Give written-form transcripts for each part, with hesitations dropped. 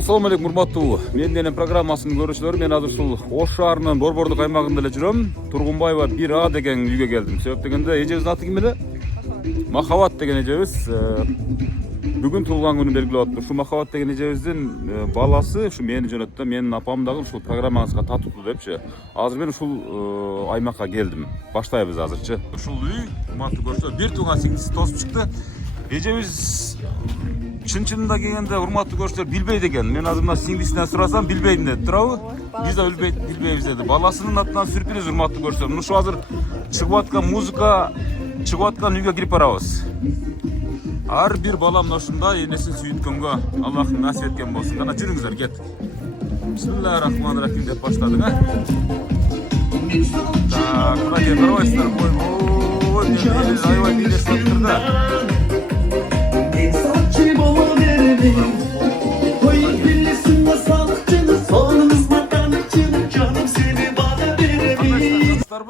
Assalamu alaikum урматтуу. Мен менен программасынын көрүүчүлөрү, мен азыр ушул Ош шаарынын Борбордук аймагында эле жүрөм. Тургунбаева 1А деген үйгө келдим. Себеп дегенде эжебиздин аты ким эле? Махабат деген эжебиз бүгүн туулган күнүн белгилеп атыптыр. Ушу Махабат деген эжебиздин баласы ушу мени жөнөттү. Менин апам дагы ушул программаңызга татыктуу депчи. Азыр мен ушул аймакка келдим. Баштайбыз азырчы. Ушул үй урматтуу көрүүчүлөр, бир тууган сиңдиси тосуп чыкты. Эжебиз чын-чынында келгенде урматтуу көрүүчүлөр билбейт экен. Мен азыр мына сиңдисинен сурасам билбейм деп туурабы? Биз да билбейбиз деди. Баласынын атынан сюрприз урматтуу көрүүчүлөр. Ушу азыр чыгып аткан музыка, чыгып аткан үйгө кирип барабыз. Ар бир бала мына ушундай энесин сүйүткөнгө Аллах насип эткен болсун. Кана жүрүңүздөр, кеттик. Бисмиллахиррахманиррахим деп баштадык, а? Так, мына карабайсыздар, ой, аябай бийлешип атыптыр да.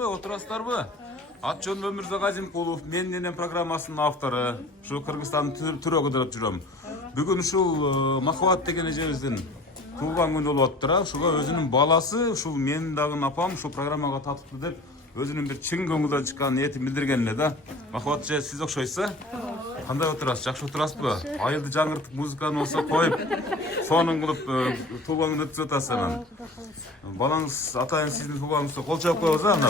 Отурасыздарбы? Атжон Өмүрзак Азимкулов, мен менен программасынын автору. Ушу Кыргызстандын түрөгүдө жүрөм. Бүгүн ушул Махабат деген эжебиздин туулган күнү болуп атыптыр. Ушуга өзүнүн баласы, ушул менин дагы апам ушул программага татыктуу деп өзүнүн бир чын көңүлдөн чыккан ниетин билдирген эле да. Махабат эже, сиз окшойсуз, кандай отурасыз? Жакшы отурасызбы? Айылды жаңыртып музыканы болсо коюп, сонун кылып туулган күн өткүзүп атасыз анан. Балаңыз атайын сиздин туулганыңызга кол чабып коебуз, ана.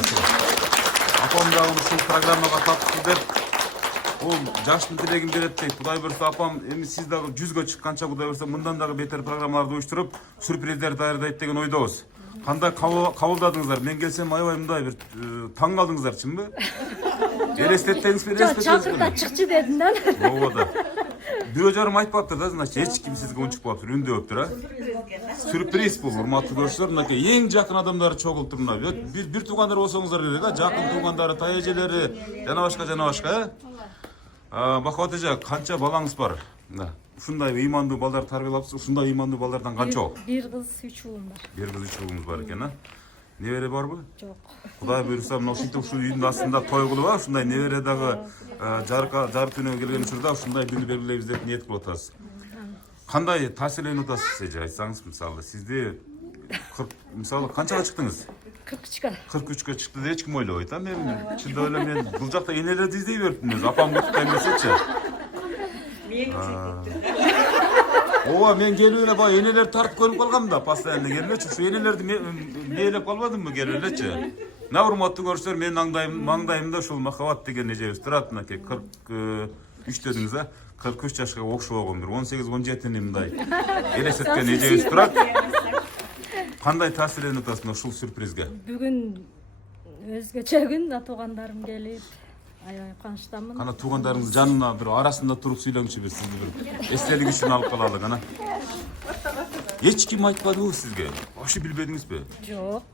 Апам дагы ушул программага татыктуу деп, бул жаштын тилегин берет дейт. Кудай буюрса апам, эми сиз дагы 100гө чыкканча кудай буюрса мындан дагы бетер программаларды уюштуруп, сюрприздер даярдайт деген ойдобуз. Кандай кабылдадыңыздар? Мен келсем аябай мындай бир таң калдыңыздар, чынбы? Элестеттеңизби, элестеттеңизби? Чакырта чыкчы дедим да. Ооба да. Бирөө жарым айтпаптыр да, значит, эч ким сизге унчукпаптыр, үндөптүр, а? Сюрприз бул, урматтуу көрүүчүлөр, мынакей эң жакын адамдары чогултуп мына. Бир туугандар болсоңуздар керек, а? Жакын туугандары, тай эжелери, жана башка, а? Махабат эже, канча балаңыз бар? Ушундай ыймандуу балдар тарбиялапсыз, ушундай ыймандуу балдардан канча? Бир кыз, 3 уулум бар. Бир кыз, 3 уулуңуз бар экен, а? Небере барбы? Жок. Кудай буюрса, мына ушул үйдүн астында той кылып, ушундай небере дагы жарык түнүгө келген учурда ушундай күнү белгилейбиз деп ниет кылып атасыз. Кандай таасирленип атасыз эже, айтсаңыз, мисалы, сизди мисалы канчага чыктыңыз? 43-кө. 43-кө чыкты деп эч ким ойлобойт, а? Мен чындап эле мен бул жакта энелерди издей бериптим өзү, апам күтүп эмесечи. Ооба, мен келип эле баягы энелерди тартып көрүп калгам да, постоянно келип элечи. Ушу энелерди мээлеп калбадымбы келип элечи. Мына урматтуу көрүүчүлөр, менин маңдайымда ушул Махабат деген эжебиз турат, мынакей 43 дедиңиз, а? 43 жашка окшобогон, бир 18-17 мындай элестеткен эжебиз турат. Кандай таасирленип атасыз ушул сюрпризге? Бүгүн өзгөчө күн, туугандарым келип, аябай кубанычтамын. Кана туугандарыңыздын жанына бир арасында туруп сүйлөңчү, бир сизди бир эстелик үчүн алып калалы, кана. Эч ким айтпадыбы сизге? Вообще билбедиңизби? Жок.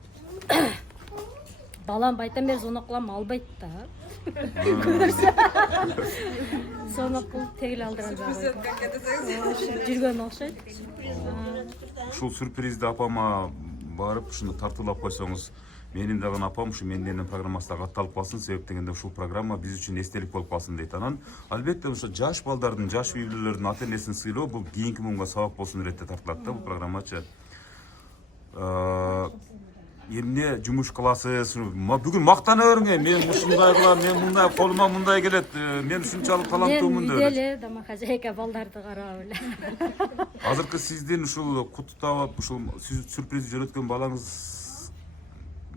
Балам байтан бери зонок кылам, албайт да. Зонок кылып тегил алдыра албайт. Жүргөн окшойт. Ушул сюрпризди апама барып, ушуну тартуулап койсоңуз, менин дагы апам ушу менин программасына катталып калсын, себеп дегенде ушул программа биз үчүн эстелик болуп калсын дейт. Анан албетте ошо жаш балдардын, жаш үй бүлөлөрдүн ата энесин сыйлоо бул кийинки муңга сабак болсун иретте тартылат да бул программачы. Эмне жумуш кыласыз? Бүгүн мактана бериңер. Мен ушундай кылам, мен мындай колума мындай келет. Мен ушунчалык таланттуумун деп. Мен эле домохозяйка балдарды карап эле. Азыркы сиздин ушул куттуктап, ушул сюрприз жөнөткөн балаңыз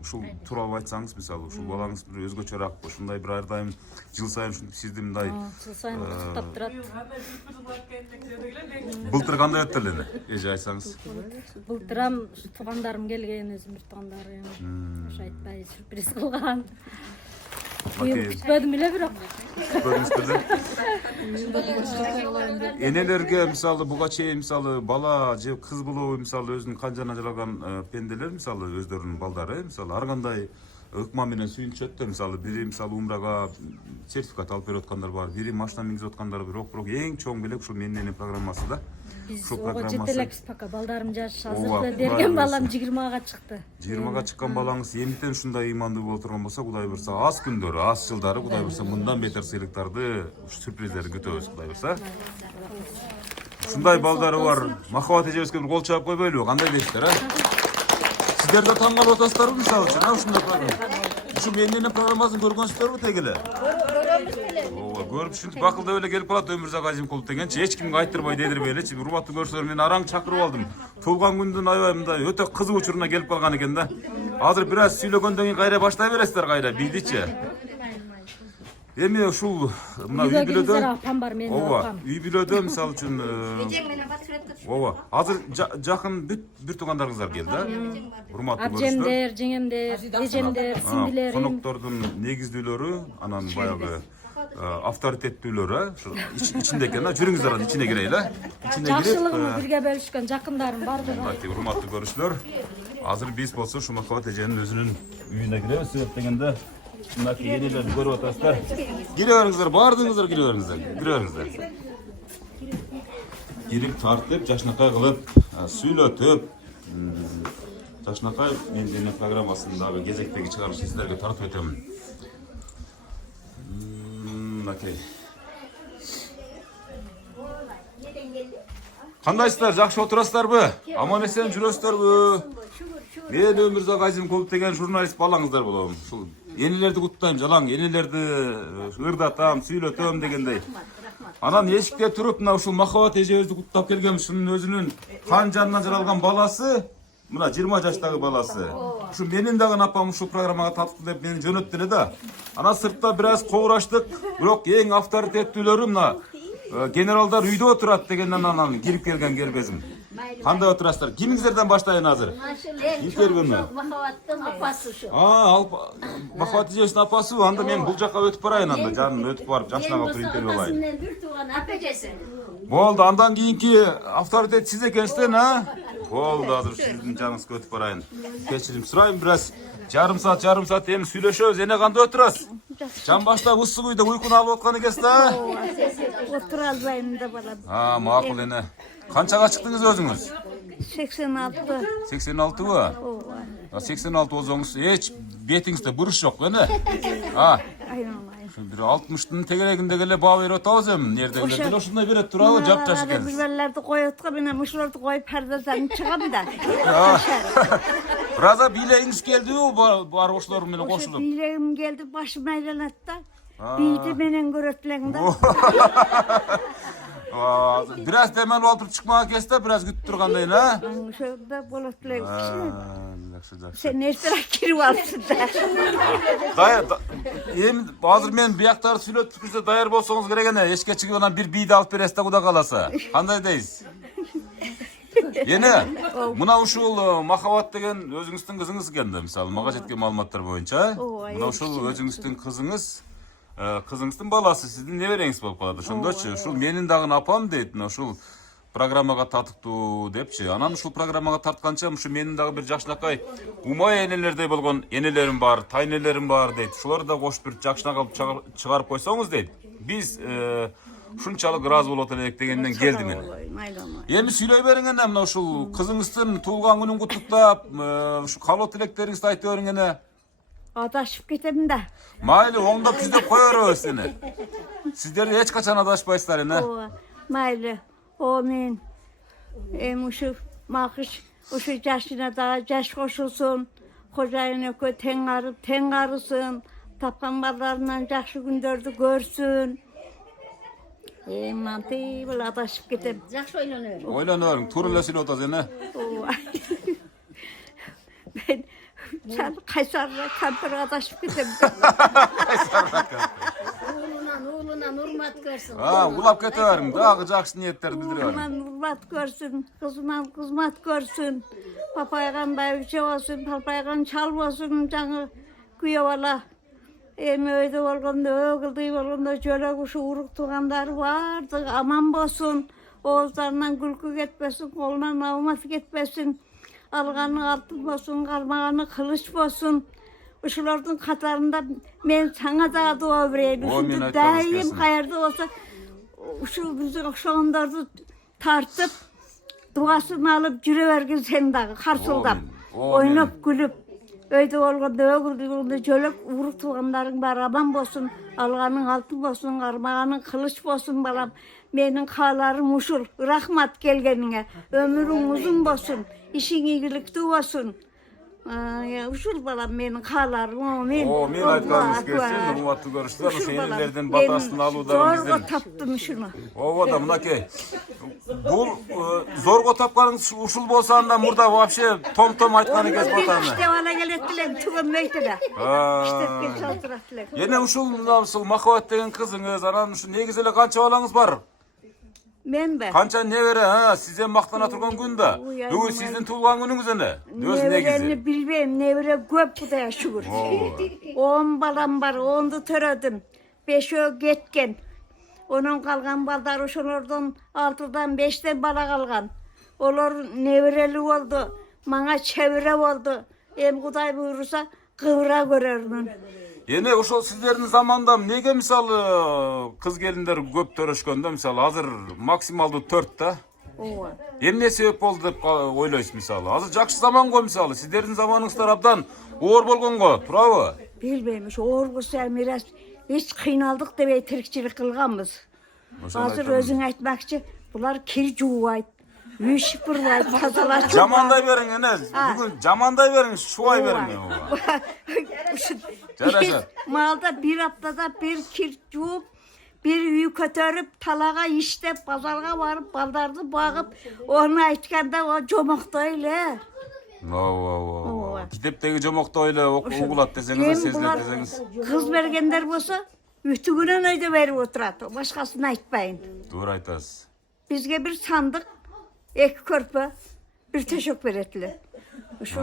ушул тууралуу айтсаңыз, мисалы, ушул балаңыз бир өзгөчөрөөк, ушундай бир ар дайым жыл сайын ушинтип сизди мындай Жыл сайын куттуктап турат. Былтыр кандай өттү эле, эже айтсаңыз? Былтырам туугандарым келген, өзүм бир туугандарым. Ош айтпай сюрприз кылган. Күтпөдүм эле бирок. Энелерге мисалы буга чейин мисалы бала же кыз болобу мисалы өзүнүн канжаны ажыраган пенделер мисалы өздөрүнүн балдары мисалы ар кандай ыкма менен сүйүнүшөт да, мисалы бири мисалы умрага сертификат алып берип аткандар бар, бири машина мингизип аткандар бирок эң чоң белек ушул менин программасы да. Биз ого жете элекпиз пока, балдарым жаш, азыр берген балам 20-га чыкты. 20-га чыккан балаңыз эмнетен ушундай ыймандуу боло турган болсо, Кудай буйрса аз күндөрү, аз жылдары Кудай буйрса мындан бетер сыйлыктарды, сюрприздерди күтөбүз Кудай буйрса. ушундай балдары бар. Махабат эжебизге бир кол чаап койбойлубу? Кандай дейсиздер, а? Сиздер да таң калып атасыздарбы, мисалы үчүн, а ушундай программа? Ушу менин программасын көргөнсүздөрбү тегиле? Ооба, көрүп ушинтип бакылдап эле келип калат Өмүрзак Азимкулов дегенчи, эч кимге айттырбай дедирбей элечи. Урматтуу көрүүчүлөр, мен араң чакырып алдым. Туулган күндүн аябай мындай өтө кызык учуруна келип калган экен да. Азыр бир аз сүйлөгөндөн кийин кайра баштай бересиздер кайра, бийдичи. Эми ушул мына үй бүлөдө апам бар, менин ооба, апам. үй бүлөдө мисалы үчүн ооба, азыр жакын бүт туугандарыңыздар келди, да? Урматтуу көрүүчүлөр. Абжемдер, жеңемдер, эжемдер, сиңдилерим. Коноктордун негиздүүлөрү, анан баягы авторитеттүүлөрү, ичинде экен да, жүрүңүздөр анын ичине кирейли. Ичине кирип, Жакшылыгымды бирге бөлүшкөн жакындарым бардыгы. урматтуу көрүүчүлөр, азыр биз болсо ушу Махабат эженин өзүнүн үйүнө киребиз, себеп дегенде мынакей энелерди көрүп атасыздар. Кире бериңиздер, баардыгыңыздар кире бериңиздер. Кире бериңиздер. Кирип тартып, жашнакай кылып, сүйлөтүп, жашнакай менин программасындагы кезектеги чыгарылышты сиздерге тартып өтөм. Мынакей. Кандайсыздар, жакшы отурасыздарбы? Аман эсен жүрөсүздөрбү? Мен Өмүрзак Азимкулов деген журналист балаңыздар болом. Ушул энелерди куттайм, жалаң энелерди ырдатам, сүйлөтөм дегендей. Анан эшикте туруп, мына ушул Махабат эжебизди куттап келгем, ушунун өзүнүн кан жанынан жаралган баласы, мына 20 жаштагы баласы. Ушу менин дагы апам ушул программага татыктуу деп мени жөнөттү эле да. Анан сыртта бир аз кобураштык, бирок эң авторитеттүүлөрү мына генералдар үйдө отурат дегенден анан кирип келген кербезим. Кандай отурасыздар? Кимиңиздерден баштайын азыр? Интервьюну. Махабаттын апасы ушу. Махабат эжебиздин апасыбы? Анда мен бул жака өтүп барайын, анда жаным өтүп барып жакшынага туруп интервью алайын. Бир тууган апажеси. Болду, андан кийинки авторитет сиз экенсиздер, а? Болду, азыр сиздин жаныңызга өтүп барайын. Кечирим сурайм, бир аз жарым саат эми сүйлөшөбүз. Эне кандай отурасыз? Жан баштап ысык үйдө уйкуну алып аткан экенсиз да? Отура албайм да балам. Макул эне. Канчага чыктыңыз өзүңүз? 86. 86бы? Ооба. 86 болсоңуз эч бетиңизде буруш жок, эне? Айналайын. Бир 60-тын тегерегинде эле баа берип атабыз эми. Нердегилер деле ушундай берет турабы, жапжаш экенсиз. Билберлерди коюп мен ушуларды коюп пердедан чыгам да. Браза бийлегиңиз келдиби? Бар ошолор менен кошулуп. Бийлегим келди, башым айланат да. Бийди менен көрөт элең да. Бир аз демелип алып чыкмага келсе да, бир аз күтүп тургандайын, а? Ошондо болот элең. Жакшы. Сен эштер кирип алыпсың да. Эми азыр мен бияктарды сүйлөтүп жүрсө даяр болсоңуз керек эне. Эшикке чыгып анан бир бийди алып бересиз да, Кудай кааласа. Кандай дейсиз? Эне, мына ушул Махабат деген өзүңүздүн кызыңыз экен да, мисалы, мага жеткен маалыматтар боюнча. Мына ушул өзүңүздүн кызыңыздын баласы, сиздин небереңиз болуп калат. Ошондочу, ушул менин дагы апам дейт, мына ушул программага татыктуу депчи. Анан ушул программага тартканча, ушу менин дагы бир жакшынакай умай энелердей болгон энелерим бар, тайнелерим бар дейт. Ушуларды да кошуп бир жакшынакай чыгарып койсоңуз дейт. Биз ушунчалык ыраазы болот элек дегенден келдим мен. Эми сүйлөй бериң эне, мына ушул кызыңыздын туулган күнүн куттуктап, ушу каалоо тилектериңизди айтып бериң эне. Адашып кетем да. Майлы, оңдоп түздөп кое беребиз эне. Сиздер эч качан адашпайсыздар эне. Майлы. О мен ушу макыш ушу жашына да жаш кошулсун. Кожайын экөө тең арысын. Тапкан балдарынан жакшы күндөрдү көрсүн. Манты бул адашып кетем. Жакшы ойлоно бер. Ойлоно бериң, туура эле сүйлөп атасыз эне. Мен sen Kaysar'la kampere adashıp gidelim. Oğluna hurmat görsün. Ulap keterim. Dağ jakşı niyetler bildiriyorum. Oğluna hurmat görsün. Kızına hizmet görsün. Papaygan bayıkçı olsun. Papaygan çal olsun. Canı kuyavala. Emi öyde olganda, ögüldüğü olganda jöle kuşu uruk tuğanlar vardı. Aman bolsun. Oğuzlarından gülkü getmesin. Kolundan avumat getmesin. Alğanı altın bolsun, qarmağanı kılıç bolsun. Uşulardın katarında men sana da dua vereyim. Daim qayerda olsa uşu bizi oxşağındardı tartıp duasını alıp jüre vergin sen dağı, qarsıldap, oynap gülüp. Öyde olganda ögüldüğünde jölek uruk tuğanların bar aman bolsun, alganın altın bolsun, armağanın kılıç bolsun balam. Menin kalarım uşul, rahmat gelgenine, ömürün uzun bolsun, işin iyilikte bolsun. Ya uşul balam menin kalarım, amin. Men aytkanыңыз келсин, урматтуу көрүүчүлөр, сейлерден батасын алуудан Zorga бизден. taptım şunu. Ооба да, мынакей. Бул зорго тапканыңыз ушул болсо анда мурда вообще том айткан экенсиз батаны. İşte bana gelettiler, tükenmeydiler. İşte bir çaltırattılar. Эне ушул махабат деген кызыңыз, анан ушу негиз эле канча балаңыз бар? Men be. Канча небере, сизден мактана турган күн да. Бүгүн сиздин туулган күнүңүз эне. Өз негизи. Nevreni bilmeyim, nevre köp bu da şükür. 10 balam var, 10'du töredim. 5'e getken. Onun kalgan balдар uşunlardan 6'dan 5'ten bala kalgan. Olar nevreli oldu, bana çevire oldu. Em Kuday buyurursa kıvra görerdim. Эне ошол сиздердин заманда эмнеге мисалы кыз келиндер көп төрөшкөндө, мисалы азыр максималдуу 4 да. Ова. Эмне себеп болду деп ойлойсуз мисалы? Азыр жакшы заман го мисалы, сиздердин заманыңыздар абдан оор болгонго, туурабы? Bilmeymiş, oğurgusa miras hiç kıynaldık demey tirikçilik kılganmız. Hazır özün aytmakçı, bular kir juvayt, üç şıpırlayt, tazalaşıp. Жамандай бериң эне, бүгүн жамандай бериң, шубай бериң. Жараша. Malda bir haftada bir kir juvup, bir üyü kötörüp, talaga iştep, pazarga varıp, baldardı bağıp, onu aytkanda o jomokta öyle. Ооба. Китептеги жомокто эле угулат десеңиз, сезилет десеңиз. Kız bergenler bolsa, ütügünen öyle verip oturat, başkasını aytmayın. Туура айтасыз. Bizge bir sandık, iki körpe, bir teşekkür ettiler. Şu.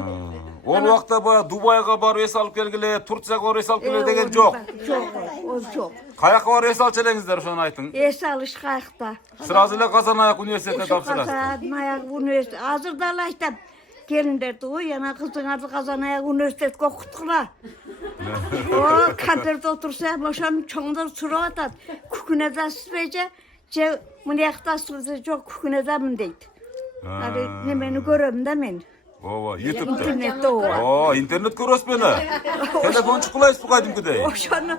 Ол убакта баягы Дубайга барып эс алып келгиле, Турцияга барып эс алып келгиле деген жок. Yok, o yok. Каяка барып эс алчу элеңиздер, ошону айтың. Es alış kayıkta. Сразу эле Казан Аяк университетине тапшырасыз. Kazan ayak üniversite. Hazır da alaytam. Gelinler de o yana kızın adı Kazan ayak üniversitet kokuttular. O kanterde otursa boşanın çoğunda sura atat. Küküne de sürece, bunu yakta sürece çok küküne de mi deydi. Hadi ne beni görüyorum da ben. Ооба, YouTube'da. İnternette o var. Интернет көрөсүз бени? Телефон чукулайсызбы кадимкидей? Oşanı.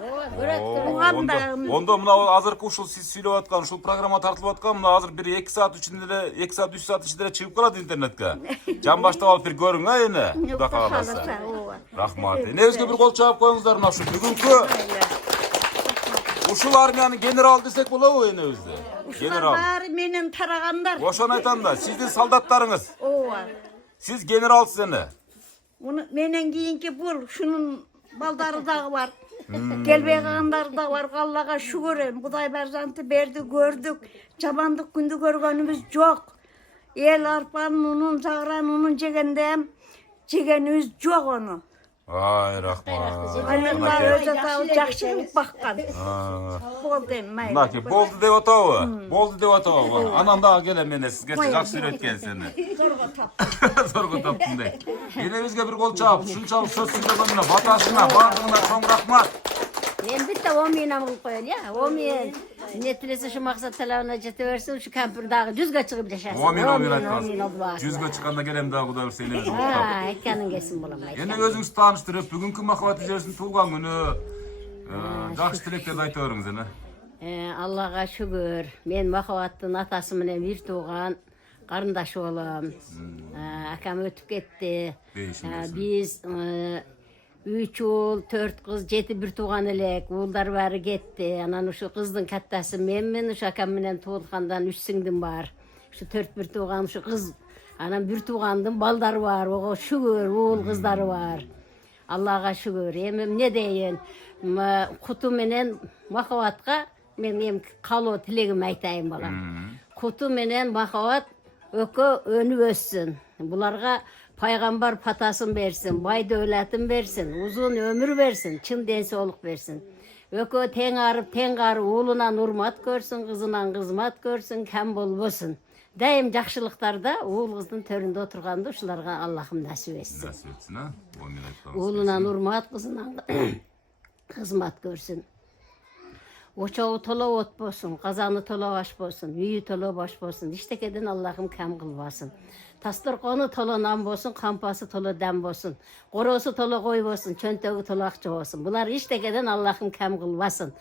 Ондо мына азыркы ушул сиз сүйлөп аткан, ушул программа тартылып аткан, мына азыр бир 2 саат ичинде эле, 2 саат 3 саат ичинде эле чыгып калат интернетке. Жан баштап алып бир көрүң а эне. Кудай кааласа. Рахмат. Энебизге бир кол чаап коюңуздар мына ушу бүгүнкү ушул армиянын генералы десек болобу энебизди? Генерал. Bari benim taraganlar. Ошону айтам да, сиздин солдаттарыңыз. Ova. Siz generalsız ene. Bunu menen kiyinki bul. Şunun baldarı da var. Gelbey kalanları da var. Allah'a şükür. Kuday berzantı berdi gördük. Çabandık gündü görgönümüz yok. El arpanın unun, zağran unun çekendem. Çekenimiz yok onu. Ay rahmat. Annemler öyle tağı jakşılık bakkan. Bol demeyin. Naki boldu deb atabı. Boldu deb atabı. Anan daha gelem ene sizge жақсы үйреткен seni. Зорго таптым dey. Enebizge bir kol çap. Şunçalık söz söylөгөнүнө, баташына, бардыгына чоң рахмат. Мен bitti 10 milyona bulup koyar ya. 10 milyon. Ne tilese şu maksat talabına jete versin, şu kampır dağı düzge çıkıp yaşasın. 10 milyon 10 milyon айтасыз. Жүзгө чыкканда келем дагы Кудай буйрса энебиз Ha, уктап. ekkanın gelsin bulamayız. Эне өзүңүздү тааныштырып, бүгүнкү махабат ижесинин туулган күнү жакшы тилектерди айта бериңиз эне. Allah'a şükür. Men Mahavat'ın atası menen bir tuğan karındaşı olam. Akam ötüp gitti. Biz 3 ul, 4 kız, 7 bir tuğan elek. Uğullar bari gitti. Anan şu kızdın kattası menmen, şu akam menen tuğulkandan 3 singdim var. Şu 4 bir tuğan, şu kız. Anam bir tuğandım, baldar var. O şükür, uğul kızları var. Allah'a şükür. Emim ne deyin? Kutu menen Mahavat'a men kaloo tilegimi aytayım balam. Kutu menen Mahavat ökö önü össün. Bularga paygambar patasın versin, bay dövletin versin, uzun ömür versin, çın densoluk versin. Ökö teң arıp teң arı uğluna nurmat görsün, kızına kızmat görsün, kem bolbosun. Daim jakşılıklarda uğul kыздın töründe oturganda uşularga Allah'ım nasip etsin. Nasip etsin ha. Uğluna nurmat, kızına kızmat görsün. Oçağı tola ot bolsun, kazanı tola baş bolsun, үйü tola baş bolsun. İştekeden Allah'ım kem kılbasın. Tastorkonu tola nam bolsun, kampası tola dem bolsun. Korosu tola koy bolsun, çöntögü tola akça bolsun. Bular iştekeden Allah'ım kem kılbasın.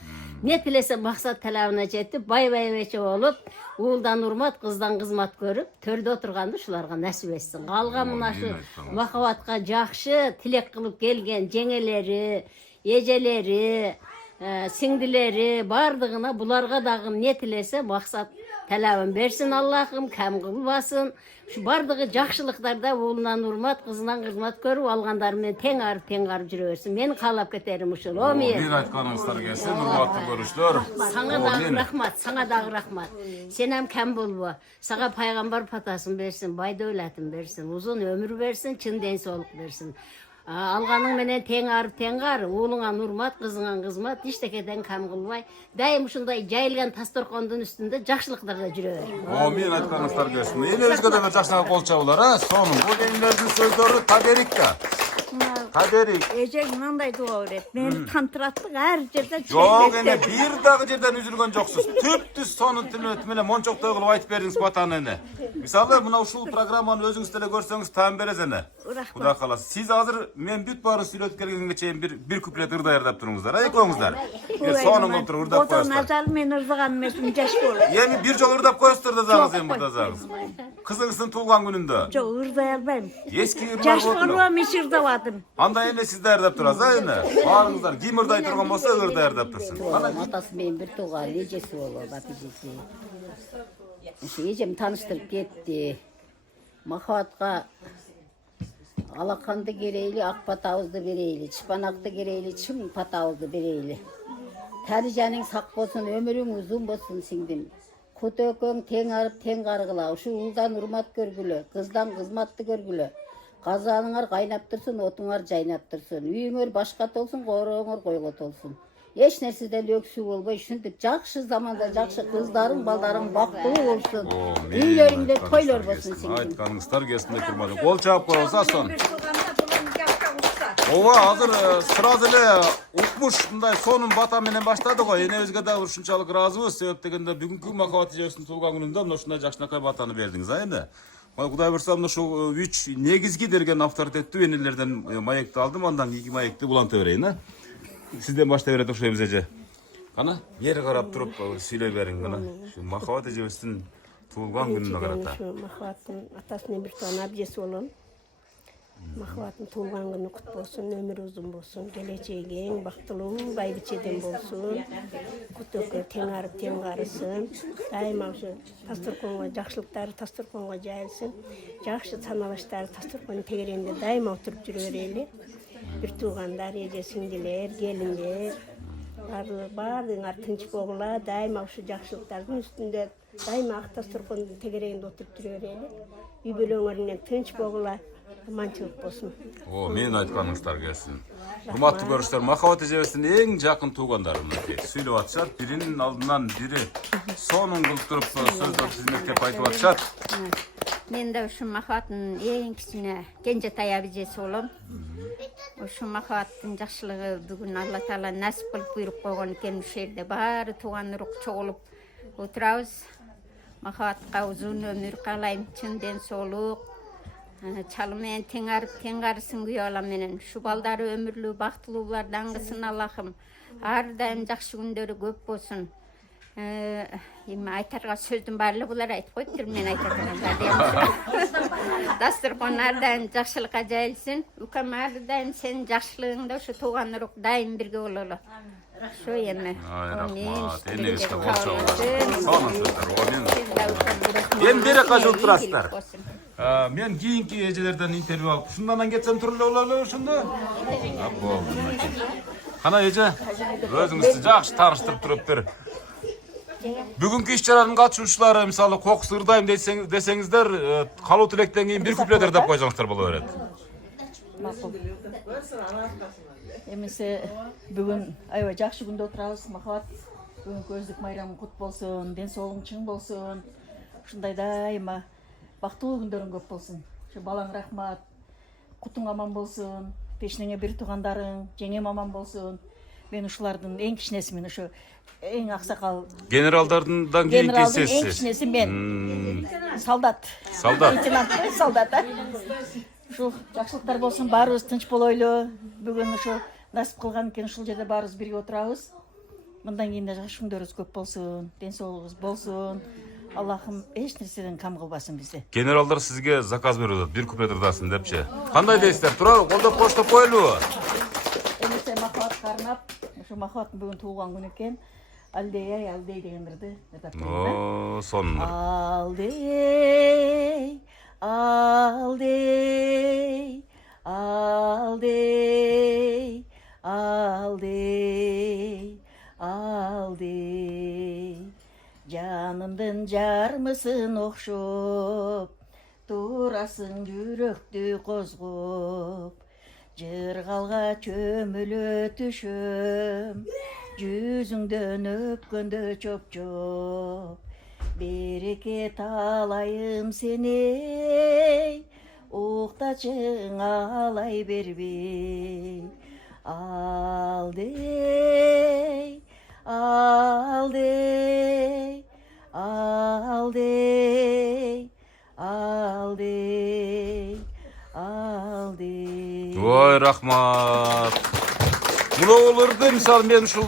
Ne tilese maksat talabına жетip, bay veçe olup, uğuldan urmat, kızdan kızmat görüp, törde oturgandı şularga nasip etsin. Kalgamına şu makavatga jakşı tilek kılıp gelgen jengeleri, eceleri, singdileri bardığına bularga dagı ne tilese maksat talabın bersin Allah'ım kam kılbasın. Şu bardığı jakşılıklarda oğlundan urmat, kızından kızmat görüp algandarmen teң arıp jüre bersin. Meni kalap keterim uşul. O men. Men aytkanыңızдар келsin, урматтуу көрүштөр. Sana da rahmat, sana da rahmat. Sen hem kam bolbo. Sağa paygambar patasın bersin, bay dövletin bersin, uzun ömür bersin, çın densoluk bersin. Alganın menen teң arıp, oğlunga urmat, kızыңa kızmat, iştekeden kam kılbay. Daim ушундай жайылган тасторкондун үстүндө жакшылыктарда жүрө бер. О, мен айтканыңыздар келsin. Эне өзгө да бир жакшыга кол чабуулар, а? Сонун. Бул эмелердин сөздөрү таберик да. Таберик. Ecek mınday dua öğret. Beni tantırattık her жерде. Жок, эне бир дагы жерден үзүлгөн жоксуз. Түптүз сонун тилмет менен мончоктой кылып айтып бериңиз батаны эне. Мисалы, мына ушул программаны өзүңүз деле көрсөңүз таам бересиз эне. Кудай кааласа. Сиз азыр мен бүт баарын сүйлөтүп келгенге чейин бир куплет ырдаярдап туруңуздар, а экөөңүздар. Сонун кылып туруп ырдап Odan коесуздар. azal men ırdıgan mesin jaş bolur. Эми бир жолу ырдап коесуздар да загыз эми мурда загыз. Кызыңыздын туулган күнүндө. Çok ırday albayım. Эски ырлар Jaş болду. bolmam iş ırdawadım. Анда эне сиз даярдап турасыз, а эне. Баарыңыздар ким ырдай турган болсо ырдаярдап турсун. Атасы менен бир тууган, эжеси болуп, апижеси. Эжем тааныштырып кетти. Махабатка алаканды керейли, ак патабызды берейли, чыпанакты керейли, чым патабызды берейли. Тарижаның сак болсын, өмүрүң узун болсын сиңдим. Кут экөөң тең арып, тең каргыла. Ушу улдан урмат көргүлө, кыздан кызматты көргүлө. Казаныңар кайнап турсун, отуңар жайнап турсун. Үйүңөр башка толсун, корооңор койго толсун. Эч нерседен өксүү болбой, ушинтип жакшы заманда жакшы кыздарың, балдарың бактылуу болсун. Үйлөрүңдө тойлор болсун сиңдим. Айтканыңыздар келсин, курман. Кол чаап коебуз, сон. Bir tuğanda bulan yaşta usta. Ооба, азыр сразу эле укмуш мындай сонун бата менен баштады го. Эне өзгө да ушунчалык ыраазыбыз. Себеп дегенде бүгүнкү махабат эжебиздин туулган күнүндө мына ушундай жакшынакай батаны бердиңиз, а эне. Кудай буйрса мына ушул 3 негизги деген авторитеттүү энелерден маекти алдым, андан кийинки маекти уланта берейин, а. Сизден баштай берет окшойбуз эже. Кана, жери карап туруп сүйлөй бериң кана. Ушу махабат эжебиздин туулган күнүнө карата. Махабаттың атасына бір туған әбдесі болам. Махабаттың туылған күні құт болсын, өмір ұзын болсын, келешегі ең бақтылуу байбичеден болсын, құт өкө тең арып тең қарысын, дайыма ушу тастырконго жакшылыктары тастырконго жайылсын, жакшы саналаштары тастырконун тегерегинде дайыма отуруп жүрө берели. Бир туугандар, эже сиңдилер, келиндер, баардыгыңар тынч болгула, дайыма ушу жакшылыктардын үстүндө дайыма ак тастыркондун тегерегинде отуруп жүрө берели. Үй бүлөңөрүнөн тынч болгула, аманчылык болсун. О, мен айтканыңыздар келсин. Урматтуу көрүштөр, махабат эжебиздин эң жакын туугандары мынакей сүйлөп атышат. Биринин алдынан бири сонун кылып туруп сөздөрдү тизмектеп айтып атышат. Мен де ушу махабаттын эң кичине кенжетай абижеси болом. Ушу махабаттын жакшылыгы бүгүн Алла Таала насип кылып буйруп койгон экен. Ушул жерде баары тууган урук чогулуп отурабыз. Махабатка узун өмүр каалайм, чын ден соолук, чалы менен тең арып тең карысын күйөө балам менен. Ушу балдары өмүрлүү, бактылуулар даңгысын Аллахым. Ар дайым жакшы күндөрү көп болсун. Эми айтарга сөздүн баары булар айтып коюптур, мен айта турган. Дастыркон ар дайым жакшылыкка жайылсын. Укам ар дайым сенин жакшылыгыңда ушу тууган урук дайым бирге бололу. Ошо эми. Рахмат. Энеңизге кол чабыңыз. Сонун сөздөр. Эми берека жылып турасыздар. Мен кийинки эжелерден интервью алып, ушундан кетсем туруп эле бололу ошондо. Болду. Кана эже, өзүңүздү жакшы тааныштырып туруптур. Бүгүнкү иш-чаранын катышуучулары, мисалы, кокус ырдайм десеңиздер, калуу тилектен кийин бир куплет ырдап койсоңуздар боло берет. Эмесе бүгүн аябай жакшы күндө отурабыз, махабат. Бүгүнкү өздүк майрамың кут болсун, ден соолугуң чың болсун. Ушундай дайыма бактылуу күндөрүң көп болсун. Ушу балаң рахмат, кутуң аман болсун, пешиңе бир туугандарың, жеңем аман болсун. Мен ушулардын эң кичинесимин, ошо эң аксакал Генералдардан кийинки генералдын эң сиз. кичинеси мен. Солдат. Солдат. Лейтенант, солдат. Ушул жакшылыктар болсун, баарыбыз тынч болойлу. Бүгүн ошо насип кылган экен, ушул жерде баарыбыз бирге отурабыз. Мындан кийин да жакшы күндөрүбүз көп болсун, ден соолугубуз болсун. Аллахым эч нерседен кам кылбасын бизди. Генералдар сизге заказ берип атат, бир куплет ырдасын депчи. Кандай дейсиздер? Туурабы, колдоп коштоп коелубу? Эмесе махабатка арнап, ошо махабаттын бүгүн туулган күнү экен. Алдей ай, алдей деген ырды ырдап коеюн. О, сонун. Алдей, алдей, алдей, алдей, алдей. Жанымдын жармысын окшоп, турасың жүрөктү козгоп. Жыргалга чөмүлө түшөм, жүзүңдөн өпкөндө чоп-чоп. Берекет алайым сени, уктачың алай бербей. Алдей, алдей, алдей, алдей, алдей. Ой, рахмат. Мулоолорду мисалы мен ушул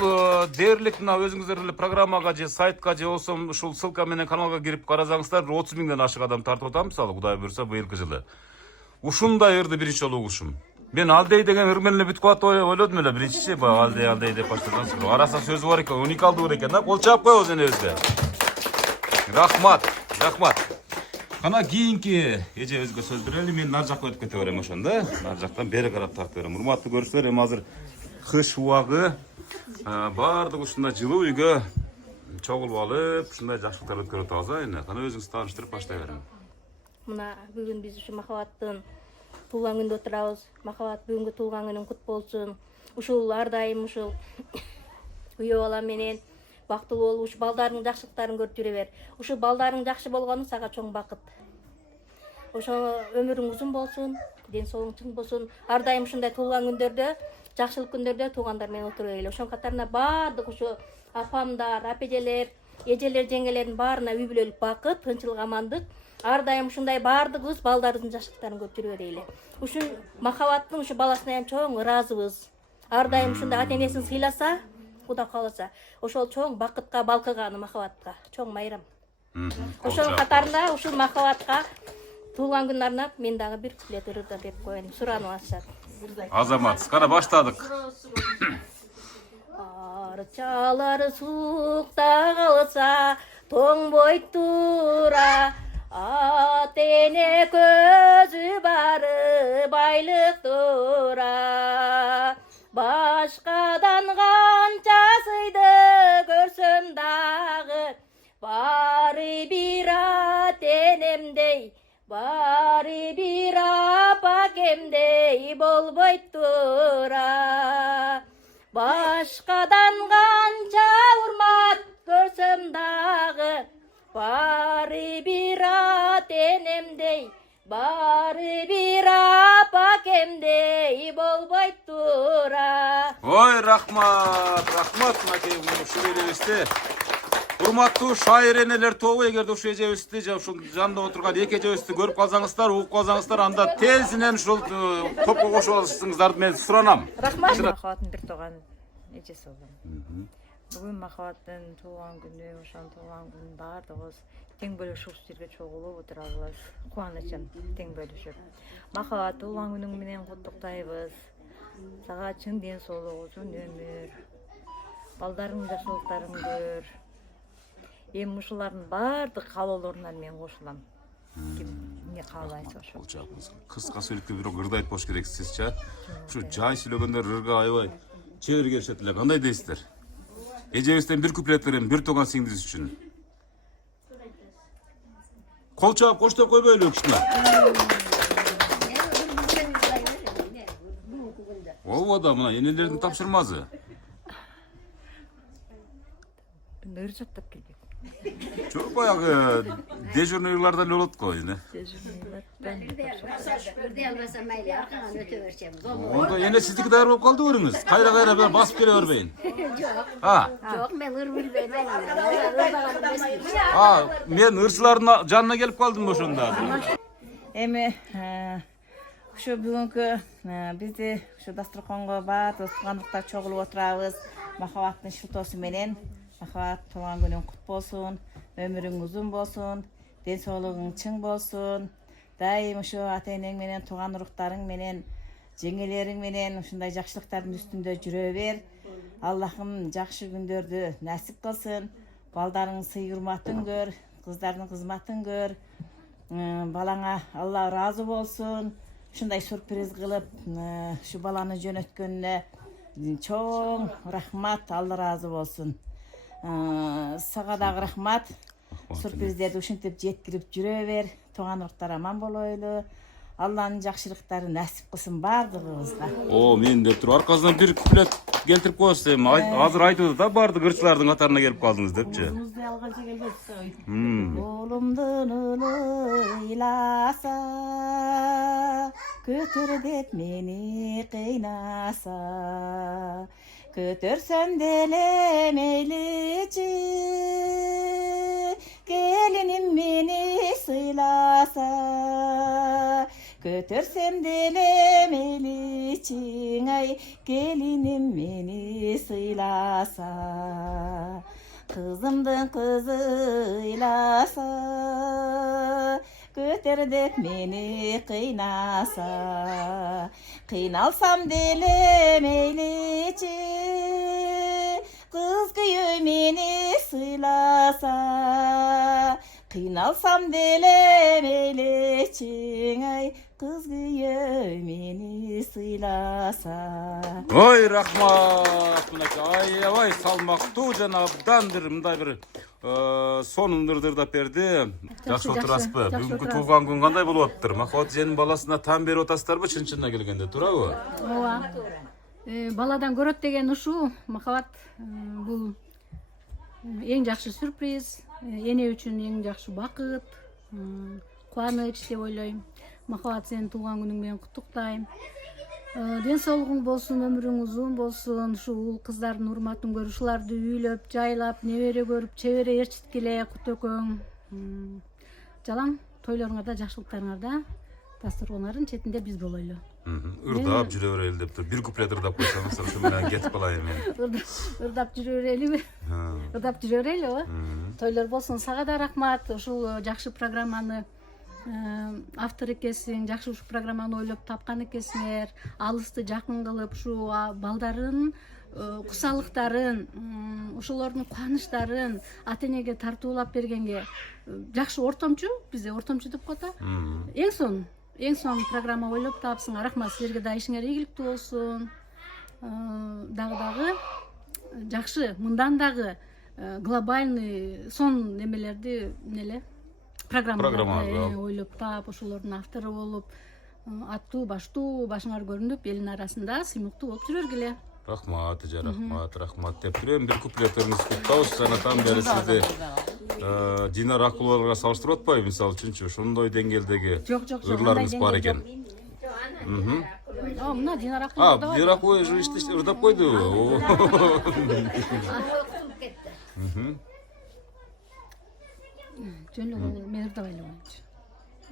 дээрлик мына өзүңүздөр эле программага же сайтка же болсо ушул ссылка менен каналга кирип карасаңыздар 30 миңден ашык адам тартып атам мисалы Кудай буйрса быйылкы жылы. Ушундай ырды биринчи жолу угушум. Мен алдей деген ыр менен бүтүп калат ойлодум эле биринчи баягы алдей деп баштаган. Араса сөзү бар экен, уникалдуу экен да. Кол чаап коебуз энебизге. Рахмат, рахмат. Кана кийинки эжебизге сөз берели, мен нар жакка өтүп кете берем ошондо. Нар жактан бери карап тартып берем. Урматтуу көрүүчүлөр, эми азыр кыш убагы баардык ушундай жылуу үйгө чогулуп алып, ушундай жакшылыктарды өткөрүп атабыз а эне. Кана өзүңүз тааныштырып баштай бериң. Мына бүгүн биз ушу махабаттын туулган күндө отурабыз. Махабат бүгүнкү туулган күнүң кут болсун. Ушул ар дайым ушул күйөө бала менен бактылуу болуп, ушу балдарыңдын жакшылыктарын көрүп жүрө бер. Ушу балдарың жакшы болгону сага чоң бакыт. Ошо өмүрүң узун болсун, ден соолугуң чың болсун. Ар дайым ушундай туулган күндөрдө, жакшылык күндөрдө туугандар менен отура бергиле. Ошонун катарына баардык ушу апамдар, апежелер, эжелер, жеңгелердин баарына үй бүлөлүк бакыт, тынччылык, амандык. Ар дайым ушундай баардыгыбыз балдарыбыздын жакшылыктарын көрүп жүрө берели. Ушул махабаттын ушу баласына чоң ыраазыбыз. Ар дайым ушундай ата энесин сыйласа, Кудай кааласа, ошол чоң бакытка балкыганы махабатка, чоң майрам. Ошонун катарында ушул махабатка туулган күнүн арнап мен дагы бир куплет ырда деп коеюн. Суранып атышат. Азамат, кана баштадык. Арчалар суукта калса, тоңбой тура. Ат эне көзү бары байлык тура. Башкадан канча сыйды көрсөм дагы, баары бир ат энемдей, баары бир апакемдей болбойт тура. Башкадан канча урмат көрсөм дагы, баары бир ат энемдей, баары бир апакемдей болбойт тура. Ой, рахмат, рахмат мынакей ушул элебизди. Урматтуу шайыр энелер тобу, эгерде ушул эжебизди же ушул жанында отурган эки эжебизди көрүп калсаңыздар, угуп калсаңыздар, анда тезинен ушул топко кошуп алышыңыздарды мен суранам. Рахмат. Махабаттын бир тууган эжеси болом. Бүгүн махабаттын туулган күнү, ошонун туулган күнүн баардыгыбыз тең бөлүшүп жерге чогулуп отурабыз. Кубанычын тең бөлүшүп. Махабат туулган күнүң менен куттуктайбыз. Сага чын ден соолук, узун өмүр, балдарыңдын жакшылыктарын көр. Эми ушулардын баардык каалоолоруна мен кошулам. Ким эмне каалайсыз ошо. Кыска сүйлөткө бирок ырды айтып кош керек сизчи. Ушу жай сүйлөгөндөр ырга аябай чебер келишет эле. Кандай дейсиздер? Эжебизден бир куплет берем, бир тууган сиңдиз үчүн. Кол чаап коштоп койбойлу кичине. Ооба да мына энелердин тапшырмасы. Ыр жаттап келбек. Çok bayağı dejurnörlerden olot koy ne. Onda yine sizdeki dayar olup kaldı örümüz. Kayra kayra böyle basıp gele örbeyin. Ha. Жоқ, мен ыр билбейм. Ha, men hırsıların canına gelip kaldım boşunda. Эми ушу бүгүнкү бизди ушу дастрконго баат туугандыктар чогулуп отурабыз. Махабаттын шылтоосу менен. Махабат туулган күнүң кут болсун, өмүрүң узун болсун, ден соолугуң чың болсун. Дайым ушу ата энең менен, тууган уруктарың менен, жеңелериң менен ушундай жакшылыктардын үстүндө жүрө бер. Аллахым жакшы күндөрдү насип кылсын. Балдарың сый урматын көр, кыздардын кызматын көр. Балаңа Алла разы болсун. Ушундай сюрприз кылып, ушу баланы жөнөткөнүнө чоң рахмат, Алла разы болсун. Сага дагы рахмат. Сюрприздерди ушинтип жеткирип жүрө бер. Тууган уруктар аман болойлу. Алланын жакшылыктары насип кылсын бардыгыбызга. О, мен деп туруп аркасынан бир куплет келтирип коесуз эми. Азыр айтып да бардык ырчылардын катарына келип калдыңыз депчи. Өзүбүздү алганча келбейт. Oğlumdun ılıylasa, götür det meni kıynasa. Götürsem delemeylici, gelinim beni sıylasa. Götürsem delemeylici, ay gelinim beni sıylasa. Kızımdın kızıylasa, götürdük beni kıynasa. Kıynalsam delemeylici, kız köyü beni sıylasa. Kıynalsam delemeylici, ay kız köyü beni sıylasa. Oy rahmat, ay salmaktуу жана абдан бир мындай бир сонун ырдырдап берди. Жакшы отурасызбы? Бүгүнкү туулган күн кандай болуп атыптыр? Махабат эженин баласына таң берип атасыздарбы чын-чынына келгенде, туурабы? Ооба. Баладан көрөт деген ушул. Махабат бул эң жакшы сюрприз, эне үчүн эң жакшы бакыт, кубаныч деп ойлойм. Махабат, сенин туулган күнүң менен куттуктайм. Ден соолугуң болсун, өмүрүң узун болсун. Ушул кыздардын урматын көр, ушуларды үйлөп, жайлап, небере көрүп, чебере ээрчиткиле кут экөөң. Жалаң тойлоруңарда, жакшылыктарыңарда дасторкондордун четинде биз болойлу. Ырдап жүрө берели деп тур. Бир куплет ырдап койсоңуз, ошо менен кетип калайын мен. Ырдап жүрө берелиби? Ырдап жүрө берели, ооба. Тойлор болсун, сага да рахмат. Ушул жакшы программаны автор экесиң, жакшы ушу программаны ойлоп тапкан экесиңер. Алысты жакын кылып, ушу балдарын кусалыктарын, ошолордун кубанычтарын ата энеге тартуулап бергенге жакшы ортомчу, бизде ортомчу деп коет. Эң сонун программа ойлоп таапсыңар. Рахмат, силерге да ишиңер ийгиликтүү болсун. Дагы жакшы, мындан дагы глобальный сон немелерди программаларды ойлоп таап, ошолордун автору болуп, аттуу баштуу башыңар көрүнүп, элдин арасында сыймыктуу болуп жүрөргүлө. Рахмат, рахмат деп турем. Бир куплеттериңиз куттабыз. Жанатан бери сизди Динар Акуловага салыштырып атпайбы, мисалы үчүнчү, ошондой деңгээлдеги ырларыңыз бар экен. Мына Динар Акулова да бар. Динар Акулова ырдап койду. Жөн эле мен ырдабай эле койчу.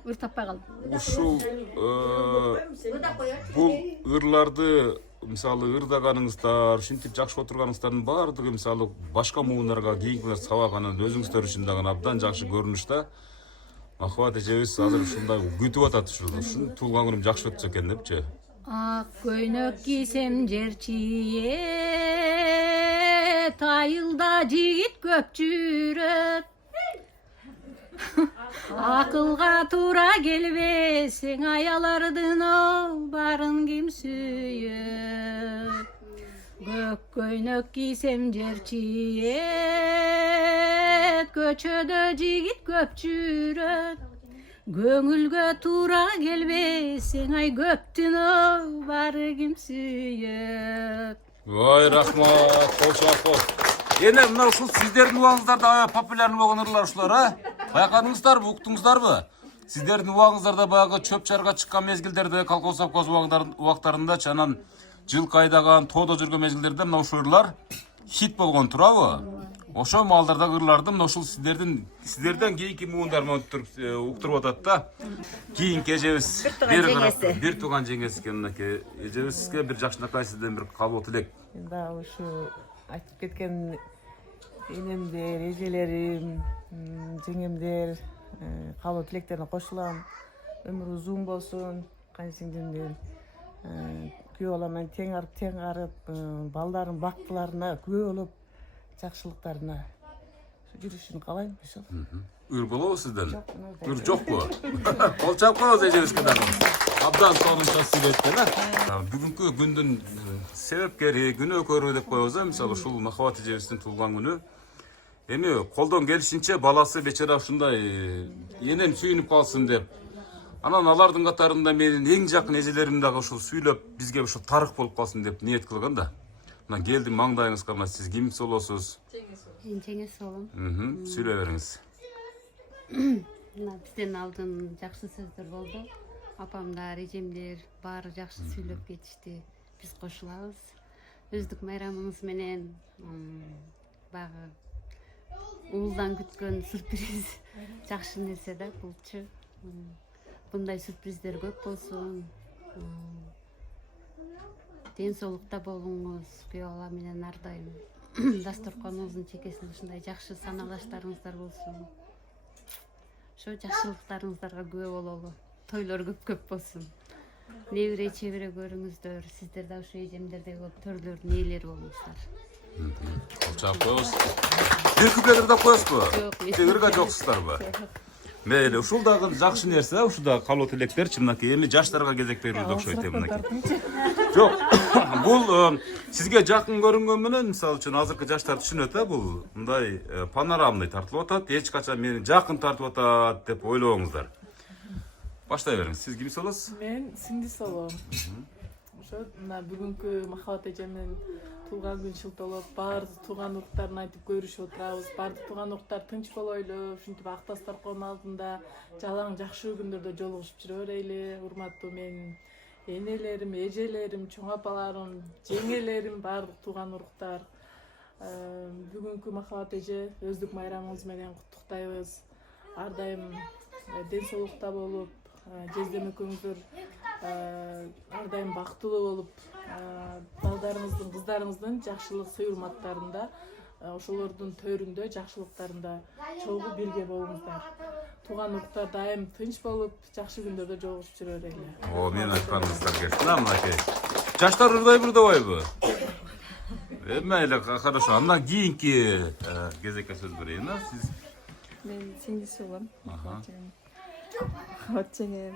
Ырдатпай калдым. Ушул бул ырларды мисалы ырдаганыңыздар, ушинтип жакшы отурганыңыздардын баардыгы мисалы башка муундарга кийинки сабак анан өзүңүздөр үчүн дагы абдан жакшы көрүнүштө. Махабат эжебиз азыр ушундай күтүп атат ушул туулган күнүм жакшы өтсө экен депчи. Ак көйнөк кийсем жерчие, тайылда жигит көп жүрөт. Акылга туура келбесең аялардын барын ким сүйөт. Көк көйнөк кийсем жерчие, көчөдө жигит көп жүрөт. Көңүлгө туура келбесең ай көптүн бары ким сүйөт. Vay rahmat, kol çarpı. Ene mына ушул сиздердин убагыңыздарда аябай популярный болгон ырлар ушулар, а? Байкадыңыздарбы, уктуңуздарбы? Сиздердин убагыңыздарда баягы чөп чарга чыккан мезгилдерде, колхоз совхоз убактарындачы, анан жылкы айдаган, тоодо жүргөн мезгилдерде мына ушул ырлар хит болгон турабы? Ошол маалдардагы ырларды мына ушул сиздерден кийинки муундар уктуруп атат да. Кийинки эжебиз бир тууган жеңеси экен мынакей. Эжебизге бир жакшынакай сизден бир калуу тилек. Да, ушу айтып кеткен энемдер, эжелерим, жеңемдер калуу тилектерине кошулам. Өмүр узун болсун, кайнсиңдимдер. Күйөө балам менен тең арып, балдарын бактыларына күбө болуп, жакшылыктарына жүрүшүн каалайм ошол. Ыр болобу сизден? Ыр жокпу? Кол чап коебуз эжебизге дагы. Абдан сонунча сүйлөттү да. Бүгүнкү күндүн себепкери, күнөөкөрү деп коебуз, мисалы ушул Махабат эжебиздин туулган күнү. Эми колдон келишинче баласы бечара ушундай энем сүйүнүп калсын деп. Анан алардын катарында менин эң жакын эжелерим дагы ушул сүйлөп, бизге ушул тарых болуп калсын деп ниет кылган да. Мына келдим маңдайыңызга, мына сиз кимис болосуз? Жеңес болом. Сүйлөй бериңиз. Мына бизден алдын жакшы сөздөр болду. Апамдар, эжемдер баары жакшы сүйлөп кетишти. Биз кошулабыз. Өздүк майрамыңыз менен багы уулдан күткөн сюрприз жакшы нерсе да булчу. Bunday sürprizler көп болсун. Ден соолукта болуңуз, күйөө бала менен ар дайым дасторконуңуздун чекесинде ушундай жакшы санаалаштарыңыздар болсун. Ошо жакшылыктарыңыздарга күбө бололу. Тойлор көп болсун. Небире чебире көрүңүздөр. Сиздер да ушу эжемдердей болуп төрлөрдүн ээлери болуңуздар. Чап коебуз. Бир күпедир да коесузбу? Тегирге жоксуздарбы? Мейли, ушул дагы жакшы нерсе, ушул да калуу тилектерчи мынакей эми жаштарга кезек берүүгө окшойт мынакей. Жок, бул сизге жакын көрүнгөн менен, мисалы үчүн азыркы жаштар түшүнөт да, бул мындай панорамный тартылып атат, эч качан мени жакын тартып атат деп ойлобоңуздар. Баштай бериңиз. Сиз кимис болосуз? Мен сиңдиси болом. Ошо мына бүгүнкү Махабат эжемдин туулган күн шылтоолоп, баардык тууган уруктарын айтып көрүшүп отурабыз. Баардык тууган уруктар тынч болойлу, ушинтип ак дасторкон алдында жалаң жакшы күндөрдө жолугушуп жүрө берели. Урматтуу менин энелерим, эжелерим, чоң апаларым, жеңелерим, баардык тууган уруктар. Бүгүнкү Махабат эже өздүк майрамыңыз менен куттуктайбыз. Ар дайым ден соолукта болуп, жездем экөөңүздөр ар дайым бактылуу болуп, балдарыңыздын, кыздарыңыздын жакшылык сый урматтарында, ошолордун төрүндө, жакшылыктарында чогуу бирге болуңуздар. Тууган уруктар дайым тынч болуп, жакшы күндөрдө жолугушуп жүрө берели. О, мен айтканыңыздар келди, мынакей. Жаштар ырдайбырдабайбы? Мейли, хорошо. Андан кийинки кезекке сөз берейин, а? Сиз Мен сиңдиси болом. Махабат жеңем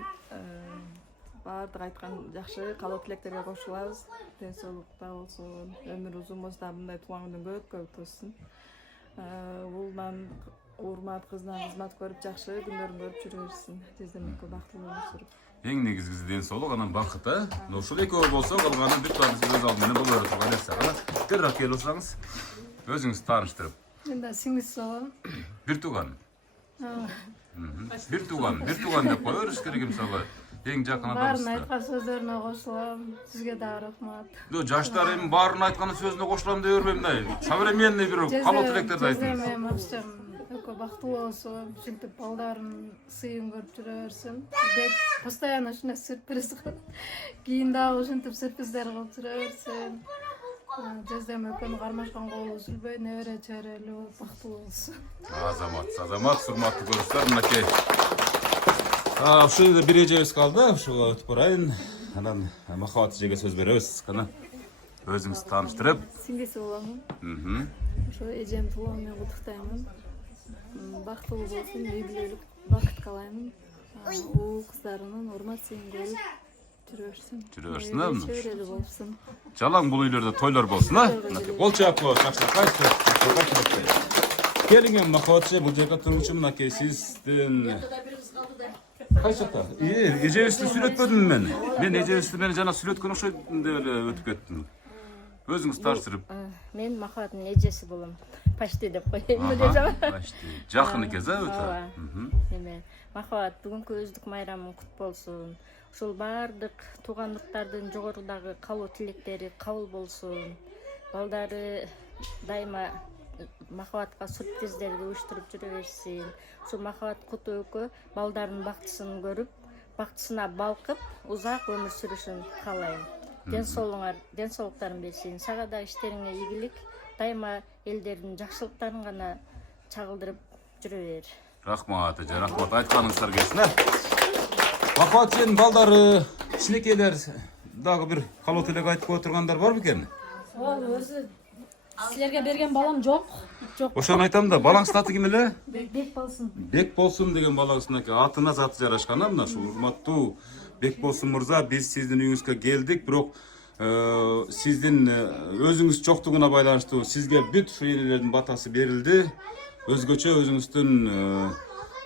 баардык айткан жакшы калуу тилектерге кошулабыз. Ден соолукта болсун, өмүр узун болсун, мындай туулган күндүн көп өтсүн. Улдан урмат, кызынан кызмат көрүп, жакшы күндөрүн көрүп жүрө берсин. Жездем экөө бактылуу болуп. Эң негизгиси ден соолук, анан бакыт, а? Ушул экөө болсо, калганы бир тааныш өз алды менен боло турган нерсе. Кана, тезирээк келип отсаңыз, өзүңүздү тааныштырып. Мен да сиңдиси болом. Бир тууган. Бир тууган деп кое бериш керек, мисалы. Эң жакын адамсыз. Баарын айткан сөздөрүнө кошулам. Сизге да рахмат. Жаштар эми баарын айткан сөзүнө кошулам деп бербейм да. Современный бир калуу тилектерди айтыңыз. Жездем акчам экөө бактылуу болсун, ушинтип балдарын сыйын көрүп жүрө берсин. Деп постоянно ушундай сюрприз кылып, кийин дагы ушинтип сюрприздер кылып жүрө берсин. Жездем экөөнүн кармашкан колу үзүлбөй, небере чөйрөлүү, бактылуу болсун. Азамат, урматтуу көрүүчүлөр, мынакей. Ушул жерде бир эжебиз калды, ушуга өтүп барайын. Анан Махабат эжеге сөз беребиз. Кана өзүңүздү тааныштырып. Сиңдиси болом. Ошо эжем туулган менен куттуктаймын. Бактылуу болсун, үй бүлөлүк бакыт каалайм. Уул кыздарынын урмат сыйын көрүп жүрө берсин, да? Чөйрөлүү болсун. Жалаң бул үйлөрдө тойлор болсун, а? Кол чаап коебуз, жакшылыкка. Келиңем Махабат эже, бул жерде тургучу мынакей сиздин кайчакта? Эжебизди сүйлөтпөдүмбү мен? Мен эжебизди жана сүйлөткөн окшойт деп эле өтүп кеттим. Өзүңүз таштырып. Мен Махабаттын эжеси болом. Почти деп коеюн десем. Жакын экенсиз өтө. Эме Махабат бүгүнкү өздүк майрамың кут болсун. Ушул баардык туугандыктардын жогорудагы каалоо тилектери кабыл болсун. Балдары дайыма Махабатка сюрприздерди уюштуруп жүрө берсин. Ушул Махабат куту экөө балдардын бактысын көрүп, бактысына балкып, узак өмүр сүрүшүн каалайм. Ден соолуктарын берсин. Сага да иштериңе ийгилик. Дайыма элдердин жакшылыктарын гана чагылдырып жүрө бер. Рахмат, рахмат. Айтканыңыздар келсин, Махабат сенин балдары, кичинекейлер дагы бир каалоо тилек айтып отургандар барбы экен? Ол өзү силерге берген балам жок. Ошону айтам да, балаңыздын аты ким эле? Бек болсун. Бек болсун деген балаңыздын атына заты жарашкан, мына ушул урматтуу Бек болсун мырза, биз сиздин үйүңүзгө келдик, бирок сиздин өзүңүз жоктугуна байланыштуу сизге бүт ушу энелердин батасы берилди. Өзгөчө өзүңүздүн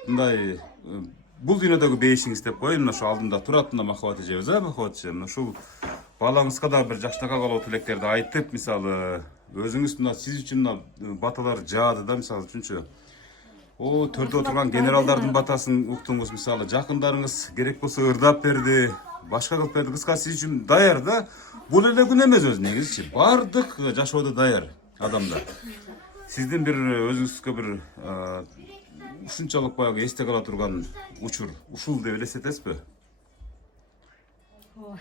мындай бул дүйнөдөгү бейишиңиз деп коеюн, мына ушу алдымда турат мына Махабат эжебиз, Махабат эже. Мына ушул балаңызга да бир жакшынакай каалоо тилектерди айтып, мисалы өзүңүз мына сиз үчүн мына баталар жаады да, мисалы үчүнчү. Төрдө отурган генералдардын батасын уктуңуз, мисалы жакындарыңыз керек болсо ырдап берди, башка кылып берди. Кыска сиз үчүн даяр да. Бул эле күн эмес өзү негизичи. Бардык жашоодо даяр адамдар. Сиздин бир өзүңүзгө бир ушунчалык баягы эсте кала турган учур ушул деп элестетесизби?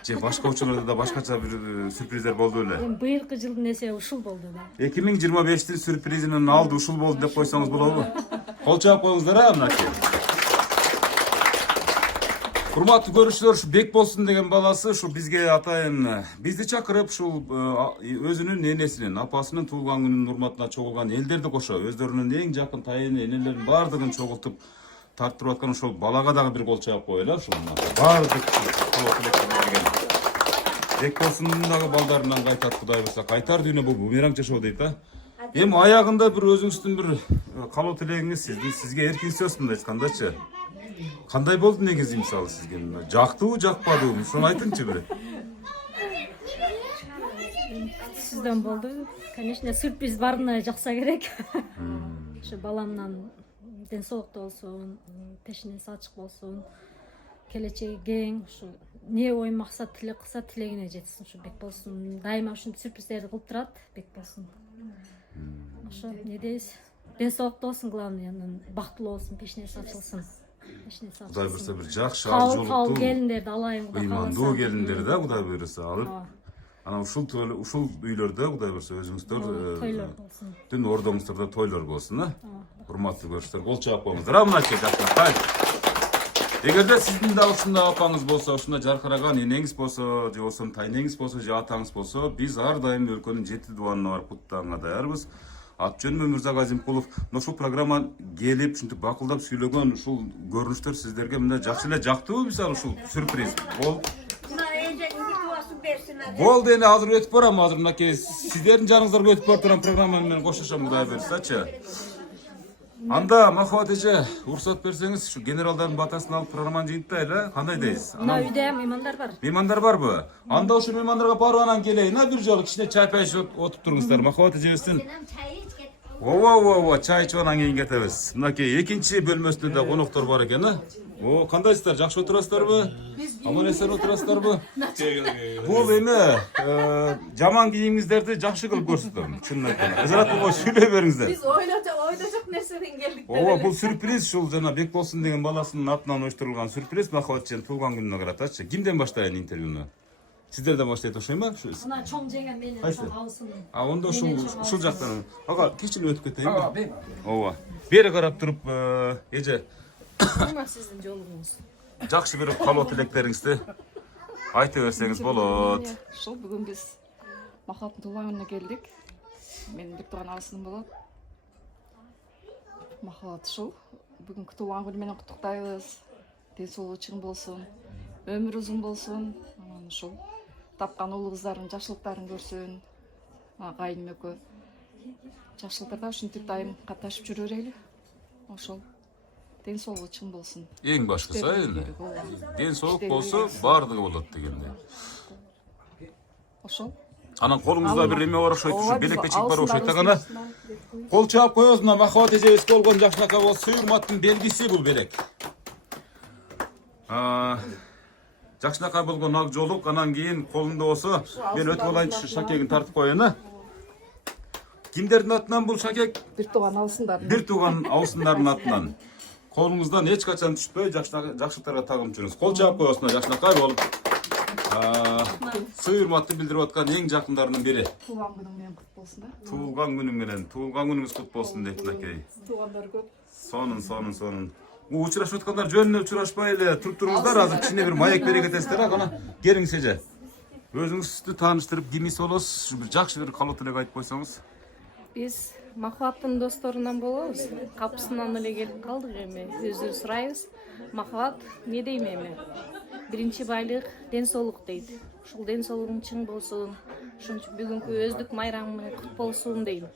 Же башка учурларда да башкача бир сюрприздер болду эле? Быйылкы жылдын эсе ушул болду да. 2025-тин сюрпризинин алды ушул болду деп койсоңуз болобу? Кол чаап коюңуздар, мынакей. Урматтуу көрүүчүлөр, ушу Бек болсун деген баласы ушу бизге атайын бизди чакырып, ушул өзүнүн энесинин, апасынын туулган күнүнүн урматына чогулган элдерди кошо, өздөрүнүн эң жакын тайыны энелерин бардыгын чогултуп тартып аткан ошол балага дагы бир кол чаап коелу, ушул бардык каалоо тилектерди берген. Бек болсундун дагы балдарынан кайтат Кудай буюрса, кайтар дүйнө бул бумеранг жашоо дейт да. Эми аягында бир өзүңүздүн бир каалоо тилегиңиз сизге эркин сөз мындай айткандачы. Кандай болду негизи мисалы сизге? Жактыбы, жакпадыбы? Ушуну айтыңчы бир. Сизден болду. Конечно, сюрприз баарына жакса керек. Ушу баламдан ден соолуктуу болсун, пешенеси ачык болсун, келечеги кең, ушу не ой максат тилек кылса тилегине жетсин. Ушу Бек болсун. Дайыма ушундай сюрприздерди кылып турат, Бек болсун. Ошо не дейсиз? Ден соолуктуу болсун, главный, анан бактылуу болсун, пешенеси ачылсын. Кудай буюрса бир жакшы арзуулуктуу келиндерди алайын, Кудай кааласа. Ыймандуу келиндер да Кудай буюрса алып. Анан ушул үйлөрдө Кудай буюрса өзүңүздөрдүн ордоңуздарда тойлор болсун, урматтуу көрүүчүлөр, кол чаап коюңуздар. Мынакей жакшынакай. Эгерде сиздин да ушундай апаңыз болсо, ушундай жаркыраган энеңиз болсо, же болбосо тайнеңиз болсо, же атаңыз болсо, биз ар дайым өлкөнүн 7 дубанына барып куттаганга даярбыз. Ат жөнүм Өмүрзак Азимкулов. Ушул программа келип, ушинтип бакылдап сүйлөгөн ушул көрүнүштөр сиздерге мындай жакшы эле жактыбы, мисалы ушул сюрприз? Болду, эми азыр өтүп барам, азыр мынакей сиздердин жаныңыздарга өтүп бара турган программа менен коштошом, Кудай буюрсачы. Анда Махабат эже, уруксат берсеңиз, ушу генералдардын батасын алып программаны жыйынтайлы, кандай дейсиз? Мына үйдө меймандар бар. Меймандар барбы? Анда ошо меймандарга барып келейин, бир жолу кичине чай ішип отуруп туруңуздар. Махабат эжебиздин чай ичип анан кийин кетебиз. Мынакей экинчи бөлмөсүндө да коноктор бар экен. Кандайсыздар? Жакшы отурасыздарбы? Аман эсен отурасыздарбы? Бул эми жаман кийимиңиздерди жакшы кылып көрсөтөм. Чынын айтканда. Ызырат болгон сүйлөй бериңиздер. Биз ойлочок нерседен келдик. Бул сюрприз, ушул жана Бек болсун деген баласынын атынан уюштурулган сюрприз Махабат эженин туулган күнүнө каратачы. Кимден баштайын интервьюну? Сиздерден баштайт ошойбу? Мына чоң жеңем менен алсын. Онда ушул жактан. Ага, кичине өтүп кетейинби? Ооба. Бери карап туруп, эже. Кайма сиздин жолуңуз. Жакшы бир каалоо тилектериңизди айта берсеңиз болот. Ушул бүгүн биз Махабаттын туулган күнүнө келдик. Менин бир тууган агасым болот. Махабат ушул бүгүнкү туулган күнү менен куттуктайбыз. Ден соолугу чың болсун, өмүрү узун болсун. Анан ушул тапкан улуу кыздардын жакшылыктарын көрсүн. Кайным экөө жакшылыктарда ушинтип дайым катнашып жүрө берели. Ошол ден соолугу чың болсун. Эң башкысы эми ден соолук болсо баардыгы болот дегенде. Ошол Анан колуңузда бир эме бар окшойт, ушу белек печек бар окшойт. Ана кол чаап коебуз, мына Махабат эжебизге болгон жакшынакай болот. Суйурматтын белгиси бул белек. Жакшынакай болгон ак жолук, анан кийин колунда болсо, мен өтүп алайынчы шакегин тартып коеюн. Кимдердин атынан бул шакек? Бир тууган алсындар. Бир тууган абысындардын атынан. Колуңуздан эч качан түшпөй, жакшылыктарга тагым жүрүңүз. Кол чаап коесуңар жакшынакай болуп. Суйурматты билдирип аткан эң жакындарынын бири. Тууган күнүң менен кут болсун да. Туулган күнүңүз кут болсун дейт мынакей. Туугандар көп. Сонун. Учурашып аткандар жөнүнө учурашпай эле туруп туруңуздар. Азыр кичине бир маек бере кетесиздер. Ана келиңиз эже. Өзүңүздү тааныштырып, кимиз болосуз? Бир жакшы бир калуу тилек айтып койсоңуз. Биз Махабаттын досторунан болобуз. Капысынан эле келип калдык эми. Өзү сурайбыз. Махабат не дейм эми? Биринчи байлык ден соолук дейт. Ушул ден соолугуң чың болсун. Ошон үчүн бүгүнкү өздүк майрамың кут болсун дейм.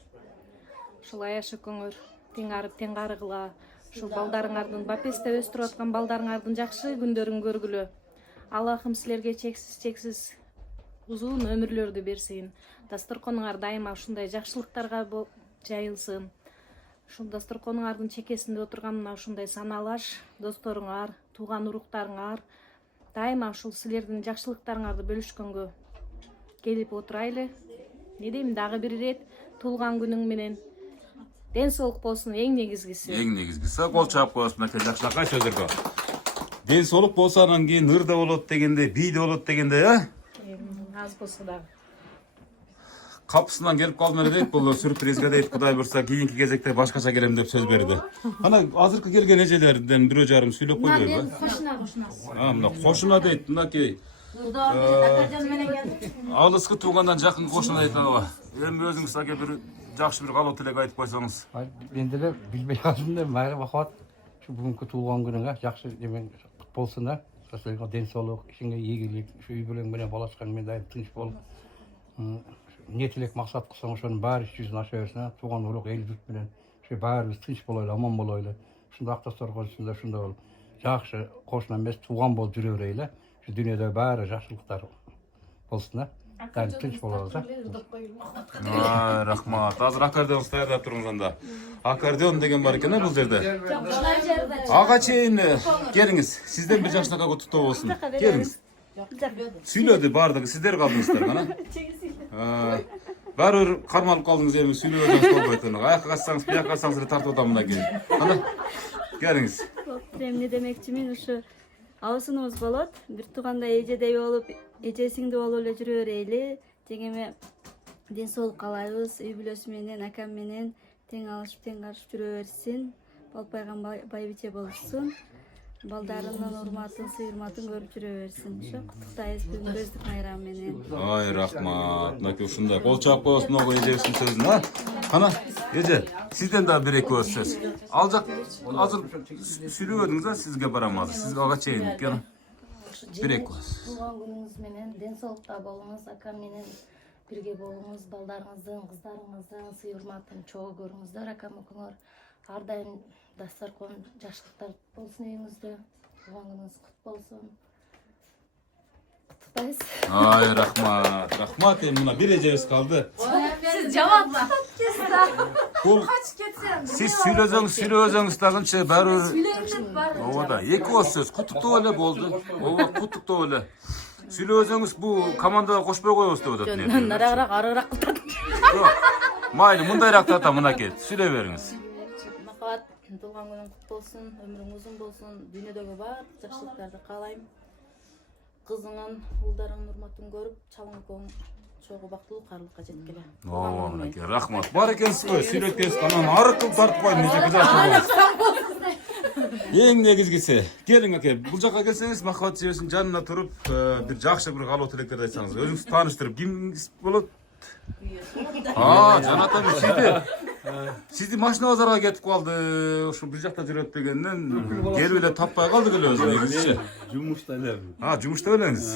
Ушул Аяш экөөңөр тең арып тең карыгыла. Ушул балдарыңардын бапесте өстүрүп аткан балдарыңардын жакшы күндөрүн көргүлө. Аллахым силерге чексиз узун өмүрлөрдү берсин. Дасторконуңар дайыма ушундай жакшылыктарга жайылсын. Ушул дасторконуңардын чекесинде отурган мына ушундай саналаш досторуңар, тууган уруктарыңар дайыма ушул силердин жакшылыктарыңарды бөлүшкөнгө келип отурайлы. Не дейм, дагы бир ирет туулган күнүң менен ден соолук болсун, эң негизгиси. Кол чаап коесуз мынакей жакшынакай сөзүргө. Ден соолук болсо анан кийин ыр да болот дегенде, бий да болот дегенде, Аз болсо дагы. Капысынан келип калдым эле дейт, бул сюрпризге дейт, Кудай буйрса кийинки кезекте башкача келем деп сөз берди. Ана азыркы келген эжелерден бирөө жарым сүйлөп койбойбу? Мына кошуна дейт, мынакей. Алыскы туугандан жакын кошуна дейт ага. Эми өзүңүз аке бир жакшы бир калуу тилек айтып койсоңуз. Мен деле билбей калдым да, Махабат şu бүгүнкү туулган күнүңө жакшы эме кут болсун да. Силерге ден соолук, ишиңе ийгилик, ушу үй бүлөң менен балачкаң менен дайым тынч болуп, не тилек максат кылсаң ошонун баары жүзүнө аша берсин. Тууган урук эл журт менен ушу баарыбыз тынч болойлу, аман болойлу. Ушундай актастарга ушундай болуп, жакшы кошуна эмес тууган болуп жүрө берели. Ушу дүйнөдө баары жакшылыктар болсун да. Дайым тынч болобуз да. Рахмат. Азыр аккордеон даярдап туруңуз анда. Аккордеон деген бар экен бул жерде. Ага чейин келиңиз. Сизден бир жакшынакай куттуктоо болсун. Келиңиз. Сүйлөдү баардыгы, сиздер калдыңыздар гана. Баары бир кармалып калдыңыз эми сүйлөбөсөңүз болбойт. Аякка качсаңыз, биякка качсаңыз эле тартып атам мына кийин. Ана келиңиз. Эмне демекчимин, ушу абысыныбыз болот. Бир туугандай эжедей болуп, эже сиңди болуп эле жүрө берели. Теңеме ден соолук каалайбыз. Үй бүлөсү менен, акам менен тең алышып, тең карышып жүрө берсин. Балпайган байбиче болушсун. Балдарынын урматын, сыйырматын көрүп жүрө берсин. Ошо куттуктайбыз бүгүн өздүк майрамы менен. Ай, рахмат. Мынакей ушундай кол чаап коесуң ого эжебиздин сөзүн, а? Кана, эже, сизден да бир эки өз сөз. Ал жак азыр сүйлөбөдүңүз а, сизге барам азыр. Сиз ага чейин кена. Бир эки өз. Туулган күнүңүз менен ден соолукта болуңуз, акам менен бирге болуңуз, балдарыңыздын, кыздарыңыздын сый-урматын чогуу көрүңүздөр, акам экөөңөр ар дайым дасторкон жакшылыктар болсун үйүңүздө. Туулган күнүңүз кут болсун. Куттуктайбыз. Ай, рахмат. Рахмат, эми мына бир эжебиз калды. Сиз жаман Бул сиз сүйлөсөңүз дагычы баары ооба да, эки өз сөз куттуктоо эле болду. Ооба, куттуктоо эле. Сүйлөсөңүз бул командага кошпой коебуз деп атат. нарыгыраак арыгыраак кылтат. Майли, мындайраак тата мынакей, сүйлөй бериңиз. Махабат, туулган күнүң кут болсун, өмүрүң узун болсун, дүйнөдөгү баардык жакшылыктарды каалайм. Кызыңын, уулдарыңдын урматын көрүп, чалың экөөң чогуу бактылуу каарлыкка жеткиле. Ооба, мынакей, рахмат. Бар экенсиз го, сүйлөткенсиз, анан арык кылып тартып коюм, эже кызаштырбаңыз. Эң негизгиси, келиң аке, бул жакка келсеңиз, Махабат эжебиздин жанына туруп, бир жакшы бир калуу тилектерди айтсаңыз, өзүңүздү тааныштырып, кимиңиз болот? Жанат эми сизди машина базарга кетип калды, ушу бир жакта жүрөт дегенден келип эле таппай калдык эле өзү негизичи. Жумушта элем. Жумушта элеңиз.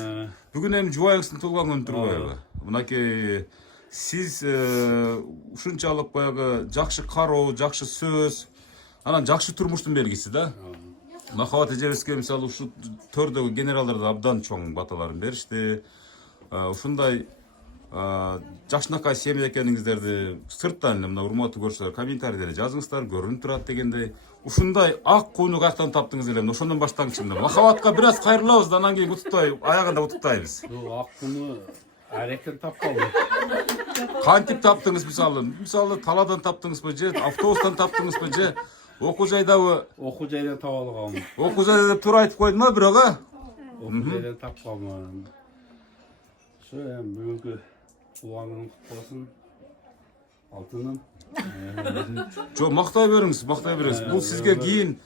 Бүгүн эми жубайыңыздын туулган күнү турбайбы? Мынакей сиз ушунчалык баягы жакшы кароо, жакшы сөз, анан жакшы турмуштун белгиси да. Махабат эжебизге мисалы ушу төрдөгү генералдар да абдан чоң баталарын беришти. Ушундай жакшынакай семья экениңиздерди сырттан эле мына урматтуу көрүүчүлөр комментарийдерде жазыңыздар, көрүнүп турат дегендей. Ушундай ак кууну каяктан таптыңыз эле? Ошондон баштаңызчы. Махабатка бир аз кайрылабыз да анан кийин утутпай, аягында утуптайбыз. Ак кууну аректен тапкалды. Кантип таптыңыз мисалы? Мисалы таладан таптыңызбы же автобустан таптыңызбы же окуу жайдабы? Окуу жайдан таап алгам. Окуу жайда деп туура айтып койдум а бирок а? Окуу жайдан тапкалмын. Ошо эми бүгүнкү туулган күнүң куту болсун. Алтыным. Жо мактай бериңиз, мактай бериңиз. Бул сизге кийин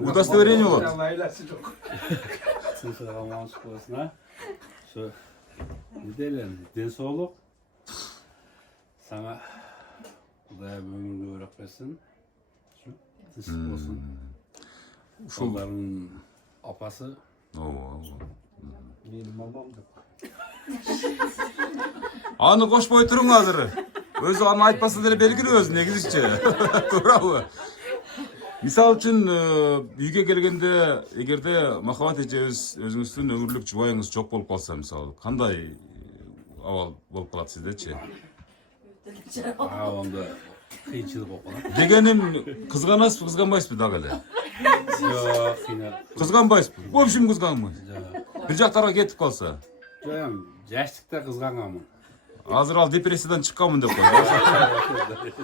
удостоверение болот. Сынсыз аманчылык болсун а. Ошо делем, ден соолук. Сага Кудай өмүрүңдү көрөк берсин. Тынчтык болсун. Ушулардын апасы. Менин мамам деп. Аны кошпой туруң азыр. Өзү аны айтпаса деле белгилүү өзү негизичи. Туурабы? Мисалы үчүн үйгө келгенде эгерде Махабат эжебиз өзүңүздүн өмүрлүк жубайыңыз жок болуп калса, мисалы, кандай абал болуп калат сиздечи? Онда кыйынчылык болуп калат. Дегеним, кызганасызбы, кызганбайсызбы дагы эле? Жок, кызганбайсызбы? Вообщем кызганбайсыз. Бир жактарга кетип калса. Жок, жаштыкта кызганганмын. Азыр ал депрессиядан чыкканмын деп койду.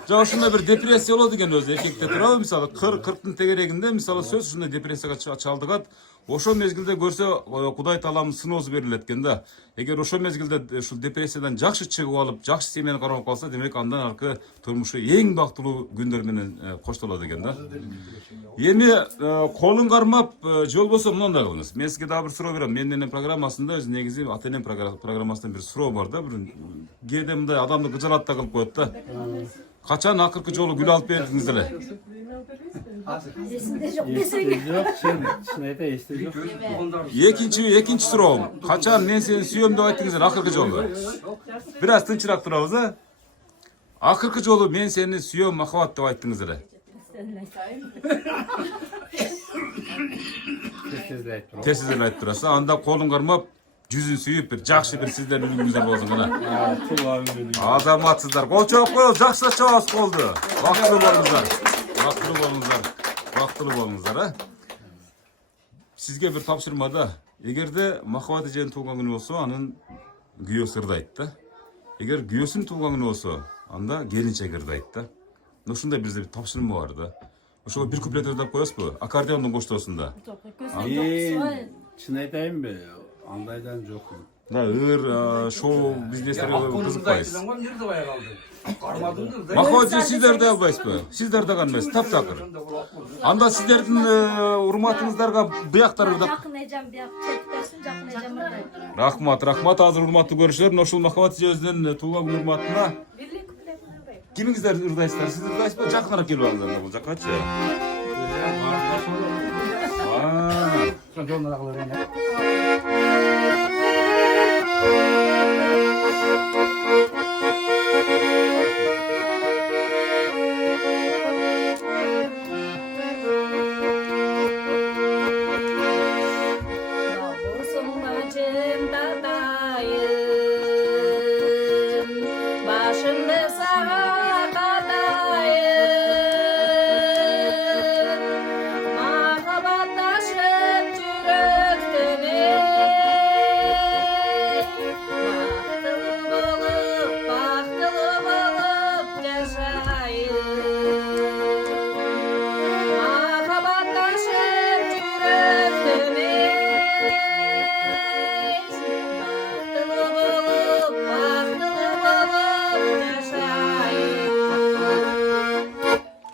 Жок, ушундай бир депрессия болот экен өзү эркекте, туурабы? Мисалы 40-тын тегерегинде мисалы сөз ушундай депрессияга чалдыгат. Ошол мезгилде көрсө Кудай Таалам сыноосу берилет экен да. Эгер ошол мезгилде ушул депрессиядан жакшы чыгып алып, жакшы семьяны карап калса, демек андан аркы турмушу эң бактылуу күндөр менен коштолот экен да. Эми колун кармап же болбосо мындай кылыңыз. Мен сизге дагы бир суроо берем. Менин программасында өзү негизи ата-энем программасында бир суроо бар да. Бир кээде мындай адамды кыжалат да кылып коет да. Качан акыркы жолу гүл алып бердиңиз эле? Эсимде жок десең. Жок, чын айтайын, эсте жок. Экинчи суроом. Качан мен сени сүйөм деп айттыңыз эле акыркы жолу? Бир аз тынчыраак турабыз а? Акыркы жолу мен сени сүйөм Махабат деп айттыңыз эле. Тез айтып турасыз. Анда колун кармап, жүзүн сүйүп, бир жакшы бир сиздердин үнүңүздөр болсун гана. Азаматсыздар. Кол чоп коюп, жакшы чабабыз колду. Бактылуу болуңуздар. Бактылуу болуңуздар. Бактылуу болуңуздар, а? Сизге бир тапшырмада, эгерде Махабат эженин туулган күнү болсо, анын күйөөсү ырдайт да. Эгер күйөөсүнүн туулган күнү болсо, анда келинчек ырдайт да. Ушундай бизде бир тапшырма бар да. Ошого бир куплет ырдап коесузбу? Аккордеондун коштоосунда. Чын айтайынбы? Андайдан жок. Да, шоу бизнестерге кызыкпайсыз. Махабат сиздерде албайсызбы? Сиздерде кандай эмес, таптакыр. Анда сиздердин урматыңыздарга буяктар ырдап. Жакын эжем буяк четтесин, жакын эжем ырдайт. Рахмат, рахмат. Азыр урматтуу көрүүчүлөр, ушул Махабат эжебиздин туулган күн урматына кимиңиздер ырдайсыздар? Сиз ырдайсызбы? Жакыныраак келип алыңыздар бул жакачы.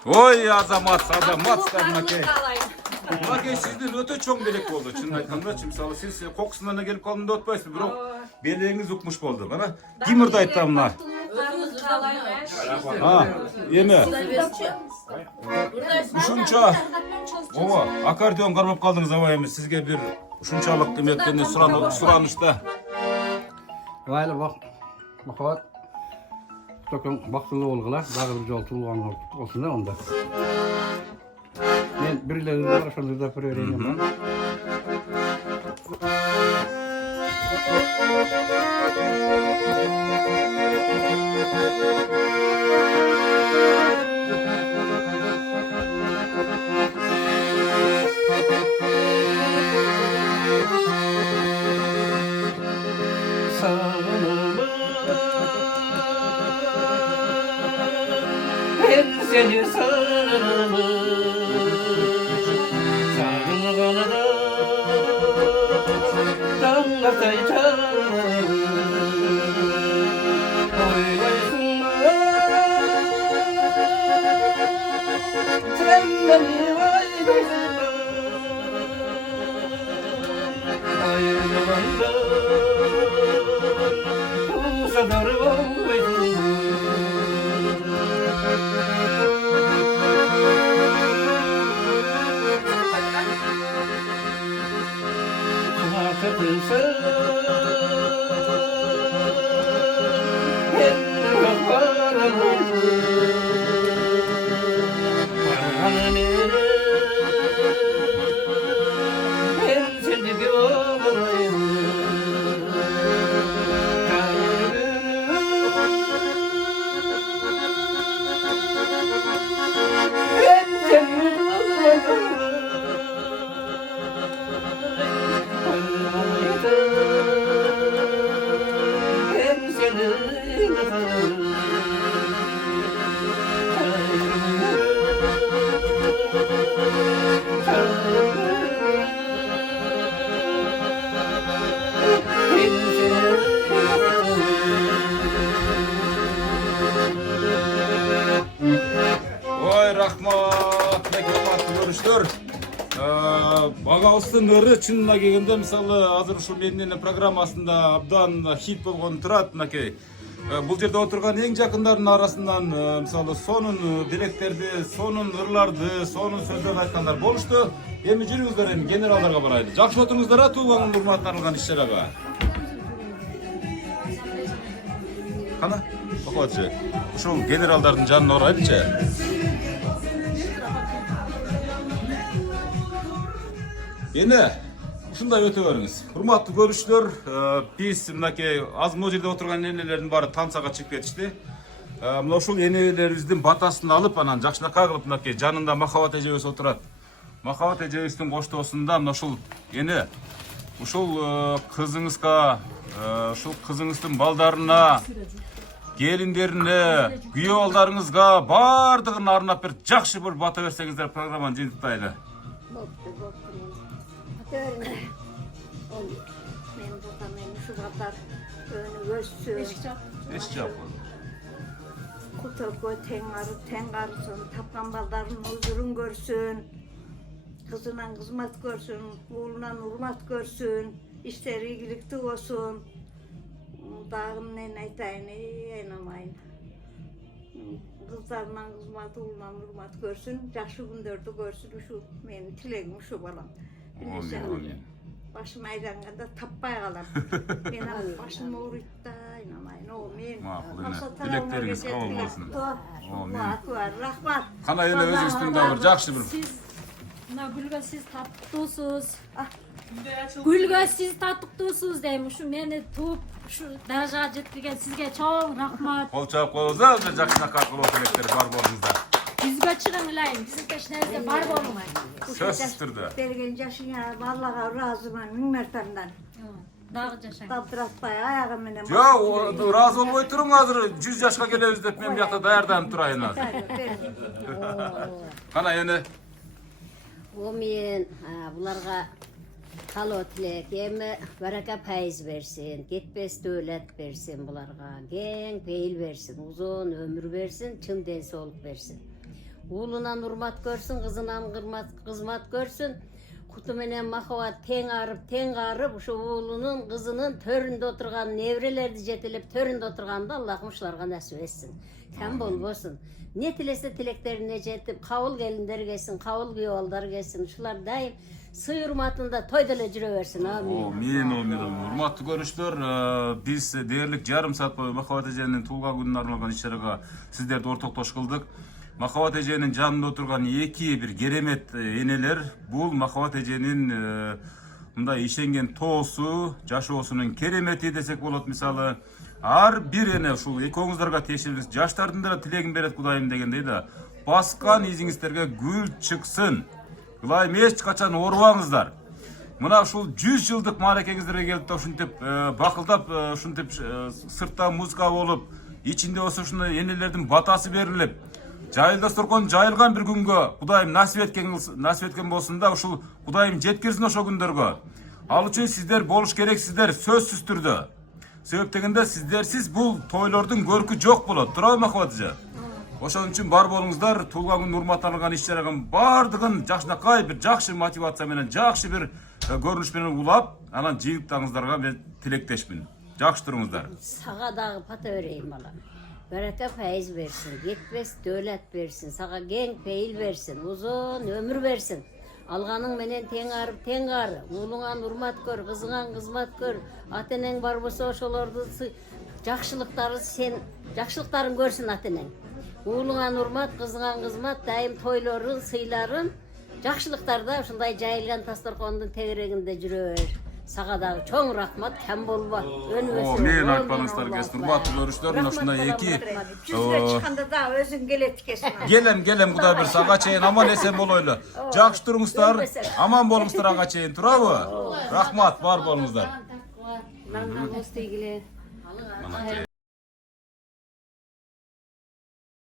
Ой, азаматсыздар, Маке. Маке сиздин өтө чоң белек болду. Чынын айтканда, мисалы сиз кокусунан келип калдым деп атпайсызбы, бирок белегиңиз укмуш болду. Кана ким ырдайт да мына? Эми. Ушунча. Ооба, аккордеон кармап калдыңыз аба эми сизге бир ушунчалык эметкенде суранышта. Вайлы Махабат. Токон бактылуу болгула, дагы бир жолу туулган болсун да онда. Мен бирлерин бар, ошондо да берейин. Ben seni sarılım sarılganda dağlarday çalım oylaysın sen beni oylaysın ayrılganda bu kadar olmaysın. Oy rahmat, ne kıymetli görüşler. Bagabыздын ыры чынына келгенде мисалы азыр ушул менин программасында абдан хит болгон турат мынакей. Бул жерде отурган эң жакындарынын арасынан мисалы сонун дилектерди, сонун ырларды, сонун сөздөрдү айткандар болушту. Эми жүрүңүздөр, эми генералдарга барайлы. Жакшы отуруңуздар, туулган күндүн урматталган иш-чарага. Кана, бакылачы. Ушул генералдардын жанына барайлычы. Ene, ушундай өтө бериңиz. Урматтуу көрүүчүлөр, биз мынакей аз могу жерде отурган энелердин баары тансага чыгып кетишти. Мына ушул энелерибиздин батасын алып, анан жакшынакай кылып мынакей жанында Махабат эжебиз отурат. Махабат эжебиздин коштоосунда мына ушул эне, ушул кызыңызга, ушул кызыңыздын балдарына, келиндерине, күйөө балдарыңызга баардыгын арнап бир жакшы бир бата берсеңиздер программаны жыйынтыктайлы. Men tutamam şu kadar önü össün. Eşki yapalım. Kutuku tengarısın, tapkan baldarın huzurun görsün. Kızına kızmat görsün, oğluna hurmat görsün. İşleri iyilikte olsun. Dağım ne aytayın, aynamayın. Kızlarla kızmat, oğluna hurmat görsün. Yaxşı gündördü görsün, şu benim tilegim şu balam. Başım ayranganda tappay kalam. Ben başım uğruyda aynamayın. O men. Dilekleriniz kabul olsun. Rahmat. Kana yine öz üstünde var. Жақсы bir. Siz Gülgöz siz tatlıksız. Gülgöz siz tatlıksız deyim. Şu meni tuup şu darajaga жеткирген sizge çok rahmat. Kol çabuk koyuyoruz. Жақсынакай кылып тілектер бар болуңузда. Yüzgö çıkın ilayım. Bizim peşinizde var bolmay. Söz türdü. Bergen yaşına vallaha razımın min mertemden. Dağı yaşayın. Kaldıratpay ayağım menen. Jo, razı olmay turun hazır 100 yaşka kelebиз деп men bu yakta daярданып turayın hazır. Kana yine. O men bularga kalo tilek, emi baraka payız versin, ketpes dövlet versin bularga, keng peyil versin, uzun ömür versin, çın densoluk versin. Oğlunan hurmat görsün, kızınan kızmat görsün. Kutu menen Mахабат teң arıp, şu oğlunun, kızının töründe oturgan nevrelerdi jetilip, töründe oturganda Allah'ım şularga nasip etsin. Kem bolbosun. Ne tilese tileklerine jetip, kavul gelinler gelsin, kavul kuyuvallar gelsin. Şular daim sığ hurmatında toydala jüre versin. Amin. Amin. Урматтуу көрүүчүлөр, биз дээрлик жарым саат бою Махабат эженин туулган күнүнө арналган иш-чарага сиздерди ортоктош кылдык. Махабат эженин жанында отурган эки бир керемет энелер. Бул Махабат эженин мындай ишенген тоосу, жашоосунун керемети десек болот. Мисалы, ар бир эне ушул экөөңүздарга тиешелүү жаштардын да тилегин берет Кудайым дегендей да. Баскан изиңиздерге гүл чыксын. Кудайым эч качан оорубаңыздар. Мына ушул 100 жылдык мааракеңиздерге келип ушинтип бакылдап, ушинтип сыртта музыка болуп, ичинде болсо ушундай энелердин батасы берилип, жайылда сторкон жайылган бир күнгө Кудайым насип эткен болсун да, ушул Кудайым жеткирсин ошо күндөргө. Ал үчүн сиздер болуш керексиздер сөзсүз түрдө. Себеп дегенде сиздерсиз бул тойлордун көркү жок болот. Туурабы махабат эже? Ошон үчүн бар болуңуздар, туулган күн урматталган иш жараган бардыгын жакшынакай бир жакшы мотивация менен, жакшы бир көрүнүш менен улап, анан жыйынтыңыздарга мен тилектешмин. Жакшы туруңуздар. Сага дагы пата берейин балам. Береке файыз берсин, кетпес дөлөт берсин, сага кең пейил берсин, узун өмүр берсин. Алганың менен тең арып тең ары, уулуңан урмат көр, кызыңан кызмат көр, ата-энең бар болсо ошолорду жакшылыктары сен жакшылыктарын көрсүн ата-энең. Уулуңан урмат, кызыңан кызмат, дайым тойлорун, сыйларын, жакшылыктарда ушундай жайылган тасторкондун тегерегинде жүрө бер. Сага дагы чоң рахмат, кем болба. Өнүгөсүң. Мен айтпаңыздар кесин, урматтуу көрүштөр, мына ушундай эки Жүзгө чыкканда да өзүң келет экенсиң. Келем Кудай берсе ага чейин аман эсен болойлу. Жакшы туруңуздар, аман болуңуздар ага чейин, туурабы? Рахмат, бар болуңуздар. Мына